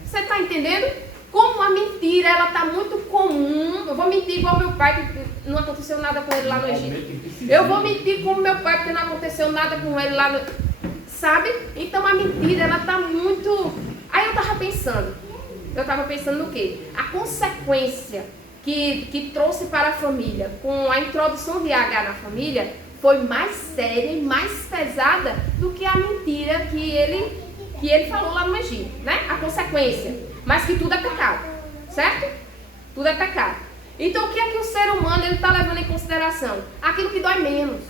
Você está entendendo? Como a mentira, ela está muito comum. Eu vou mentir igual meu pai, que não aconteceu nada com ele lá no Egito. Eu vou mentir como meu pai, porque não aconteceu nada com ele lá no... Sabe? Então a mentira, ela está muito... Aí eu estava pensando no quê? A consequência que trouxe para a família, com a introdução de H na família, foi mais séria e mais pesada do que a mentira que ele falou lá no Egito, né? A consequência. Mas que tudo é pecado, certo? Tudo é pecado. Então o que é que o ser humano está levando em consideração? Aquilo que dói menos.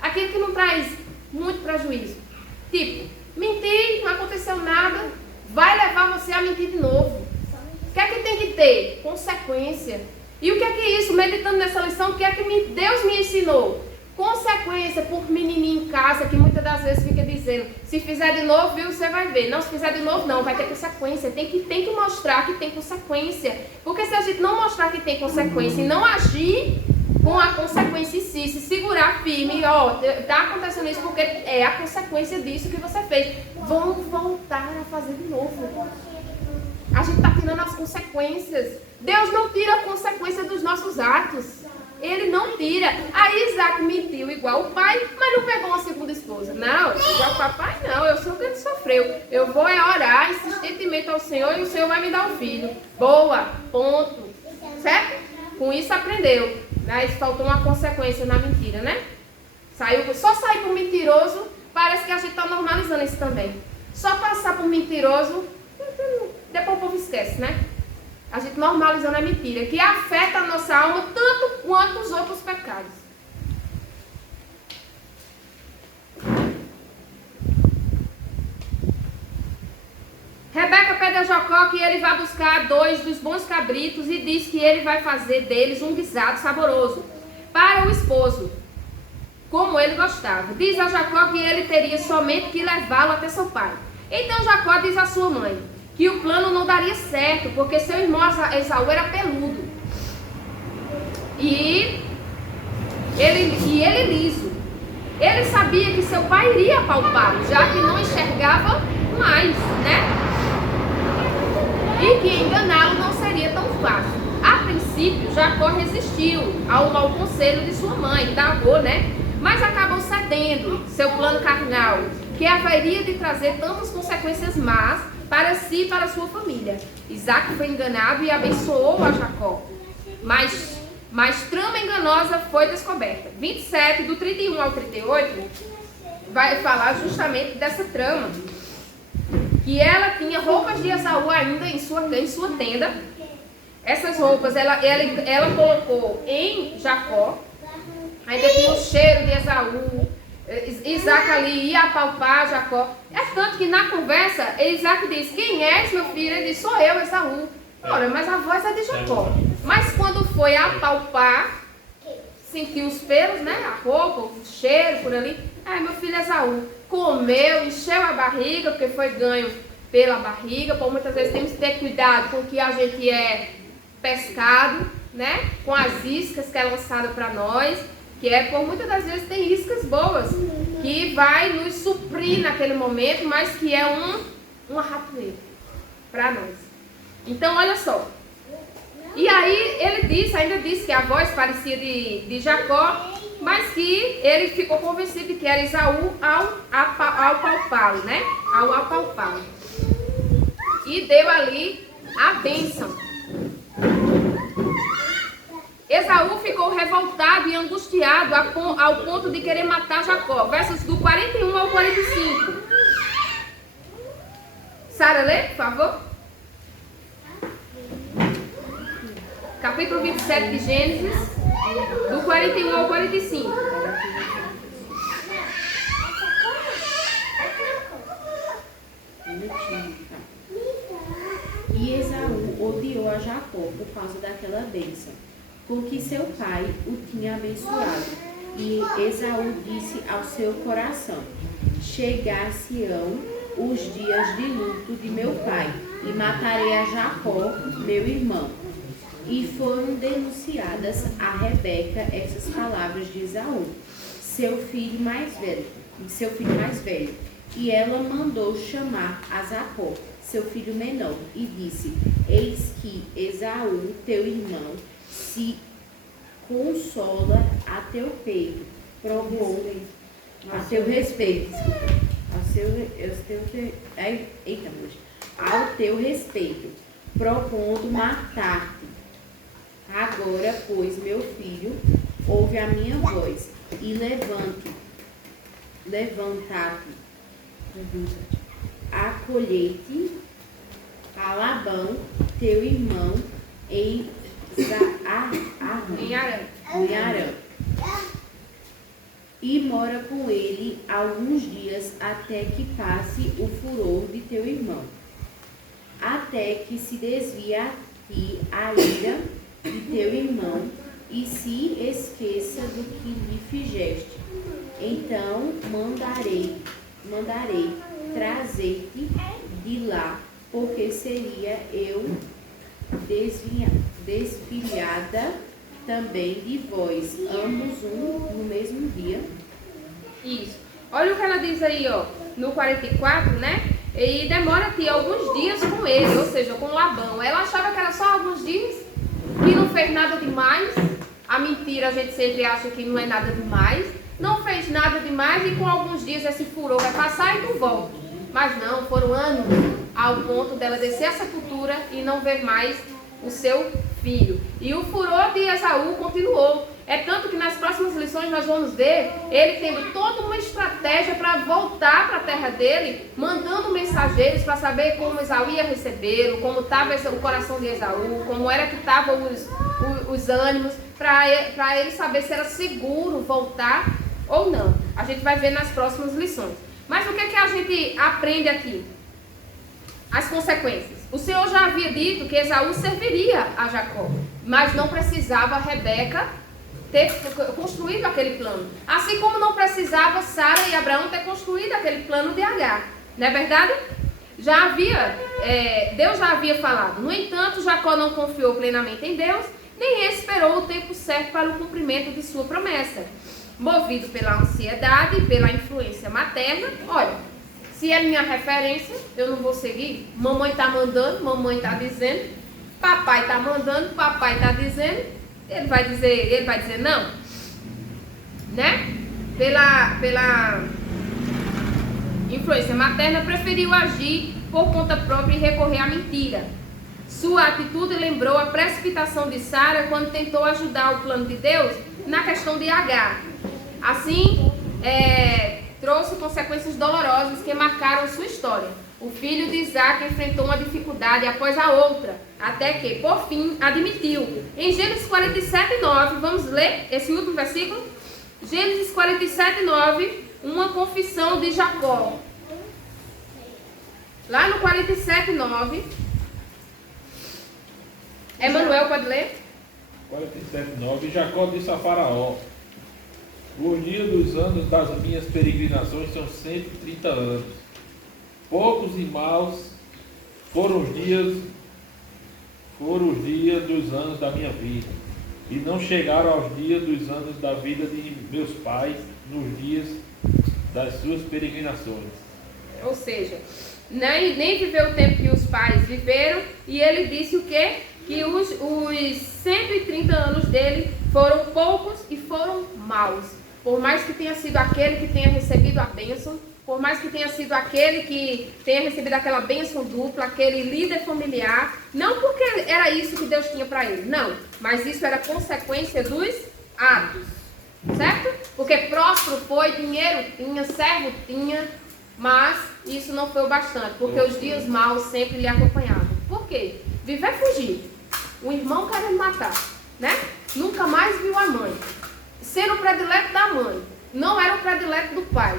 Aquilo que não traz muito prejuízo. Tipo, mentir, não aconteceu nada, vai levar você a mentir de novo. O que é que tem que ter? Consequência. E o que é isso? Meditando nessa lição, o que é que Deus me ensinou? Consequência por menininho em casa, que muitas das vezes fica dizendo, se fizer de novo, viu, você vai ver. Não, se fizer de novo, não, vai ter consequência. Tem que mostrar que tem consequência. Porque se a gente não mostrar que tem consequência e não agir com a consequência em si, se segurar firme, ó, tá acontecendo isso porque é a consequência disso que você fez. Vão voltar a fazer de novo. A gente está tirando as consequências. Deus não tira a consequência dos nossos atos. Ele não tira. Aí Isaac mentiu igual o pai, mas não pegou uma segunda esposa. Não, igual o papai não. Eu sou o que ele sofreu. Eu vou orar insistentemente ao Senhor e o Senhor vai me dar um filho. Boa, ponto. Certo? Com isso aprendeu. Mas faltou uma consequência na mentira, né? Só sair por mentiroso, parece que a gente está normalizando isso também. Só passar por mentiroso, depois o povo esquece, né? A gente normalizando a mentira, que afeta a nossa alma tanto quanto os outros pecados. Rebeca pede a Jacó que ele vá buscar 2 dos bons cabritos e diz que ele vai fazer deles um guisado saboroso para o esposo, como ele gostava. Diz a Jacó que ele teria somente que levá-lo até seu pai. Então Jacó diz à sua mãe que o plano não daria certo, porque seu irmão Esaú era peludo. E ele liso. Ele sabia que seu pai iria apalpá-lo, já que não enxergava mais, né? E que enganá-lo não seria tão fácil. A princípio, Jacó resistiu ao mau conselho de sua mãe, da avó, né? Mas acabou cedendo seu plano carnal, que haveria de trazer tantas consequências más para si e para sua família. Isaac foi enganado e abençoou a Jacó. Mas trama enganosa foi descoberta. 27, do 31 ao 38, vai falar justamente dessa trama. Que ela tinha roupas de Esaú ainda em sua tenda. Essas roupas ela colocou em Jacó. Ainda tinha o cheiro de Esaú. Isaac ali ia apalpar Jacó. É tanto que na conversa, Isaac diz: quem és, meu filho? Ele diz: sou eu, Esaú. Ora, mas a voz é de Jacó. Mas quando foi apalpar, sentiu os pelos, né? A roupa, o cheiro por ali. Meu filho Esaú comeu, encheu a barriga, porque foi ganho pela barriga. Por muitas vezes temos que ter cuidado com o que a gente é pescado, né? Com as iscas que é lançada para nós. Que por muitas das vezes tem iscas boas, que vai nos suprir naquele momento, mas que é uma ratoeira para nós. Então, olha só. E aí, ele ainda disse que a voz parecia de Jacó, mas que ele ficou convencido de que era Esaú ao apalpá-lo, né? Ao apalpá-lo. E deu ali a bênção. Esaú ficou revoltado e angustiado ao ponto de querer matar Jacó. Versos do 41 ao 45. Sara, lê, por favor. Capítulo 27 de Gênesis, do 41 ao 45. E Esaú odiou a Jacó por causa daquela bênção, com que seu pai o tinha abençoado. E Esaú disse ao seu coração: chegar-se-ão os dias de luto de meu pai, e matarei a Jacó, meu irmão. E foram denunciadas a Rebeca essas palavras de Esaú, seu filho mais velho. E ela mandou chamar a Jacó, seu filho menor, e disse: eis que Esaú, teu irmão, se consola a teu peito, propõe a teu respeito, ao teu respeito, propondo matar-te. Agora, pois, meu filho, ouve a minha voz e levanta-te, acolhei-te a Labão, teu irmão, em Arã, e mora com ele alguns dias até que passe o furor de teu irmão, até que se desvie a ti a ira de teu irmão e se esqueça do que lhe fizeste. Então mandarei trazer-te de lá, porque seria eu desfilhada também de vós, ambos no mesmo dia. Isso. Olha o que ela diz aí, ó, no 44, né? E demora-te alguns dias com ele, ou seja, com Labão. Ela achava que era só alguns dias, que não fez nada demais. A mentira a gente sempre acha que não é nada demais. Não fez nada demais e com alguns dias esse furor vai passar e tu volta. Mas não, foram anos ao ponto dela descer a sepultura e não ver mais o seu filho. E o furor de Esaú continuou. É tanto que nas próximas lições nós vamos ver ele tendo toda uma estratégia para voltar para a terra dele, mandando mensageiros para saber como Esaú ia recebê-lo, como estava o coração de Esaú, como era que estavam os ânimos, para ele saber se era seguro voltar ou não. A gente vai ver nas próximas lições. Mas o que é que a gente aprende aqui? As consequências. O Senhor já havia dito que Esaú serviria a Jacó, mas não precisava Rebeca ter construído aquele plano. Assim como não precisava Sara e Abraão ter construído aquele plano de Agar. Não é verdade? Deus já havia falado. No entanto, Jacó não confiou plenamente em Deus nem esperou o tempo certo para o cumprimento de sua promessa. Movido pela ansiedade e pela influência materna, olha, se é minha referência, eu não vou seguir. Mamãe está mandando, mamãe está dizendo, papai está mandando, papai está dizendo, ele vai dizer não, né? Pela influência materna, preferiu agir por conta própria e recorrer à mentira. Sua atitude lembrou a precipitação de Sara quando tentou ajudar o plano de Deus na questão de Agar. Assim, trouxe consequências dolorosas que marcaram sua história. O filho de Isaac enfrentou uma dificuldade após a outra, até que, por fim, admitiu. Em Gênesis 47:9, vamos ler esse último versículo? Gênesis 47:9, uma confissão de Jacó. Lá no 47:9, Emanuel, pode ler? 47:9. Jacó disse a Faraó: os dias dos anos das minhas peregrinações são 130 anos. Poucos e maus foram os dias dos anos da minha vida, e não chegaram aos dias dos anos da vida de meus pais nos dias das suas peregrinações. Ou seja, nem viveu o tempo que os pais viveram, e ele disse o quê? Que os 130 anos dele foram poucos e foram maus. Por mais que tenha sido aquele que tenha recebido a bênção, por mais que tenha sido aquele que tenha recebido aquela bênção dupla, aquele líder familiar, não porque era isso que Deus tinha para ele, não, mas isso era consequência dos atos, certo? Porque próspero foi, dinheiro tinha, servo tinha, mas isso não foi o bastante, porque os dias maus sempre lhe acompanhavam. Por quê? Viver fugindo, o irmão querendo matar, né? Nunca mais viu a mãe, sendo o predileto da mãe, não era o predileto do pai.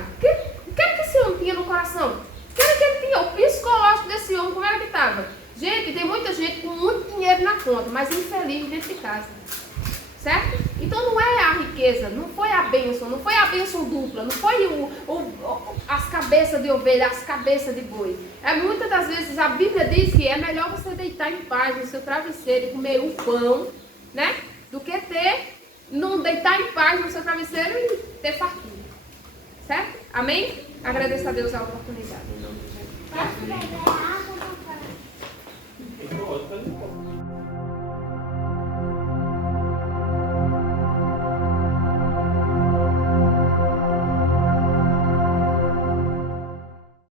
O que era que esse homem tinha no coração? O que era que ele tinha? O psicológico desse homem, como era que estava? Gente, tem muita gente com muito dinheiro na conta, mas infeliz dentro de casa. Certo? Então não é a riqueza, não foi a bênção, não foi a bênção dupla, não foi as cabeças de ovelha, as cabeças de boi. Muitas das vezes a Bíblia diz que é melhor você deitar em paz no seu travesseiro e comer o pão, né? Do que não deitar em paz no seu travesseiro e ter fartura. Certo? Amém? Agradeço a Deus a oportunidade. Em nome de Jesus. Posso beber água, papai? Pode.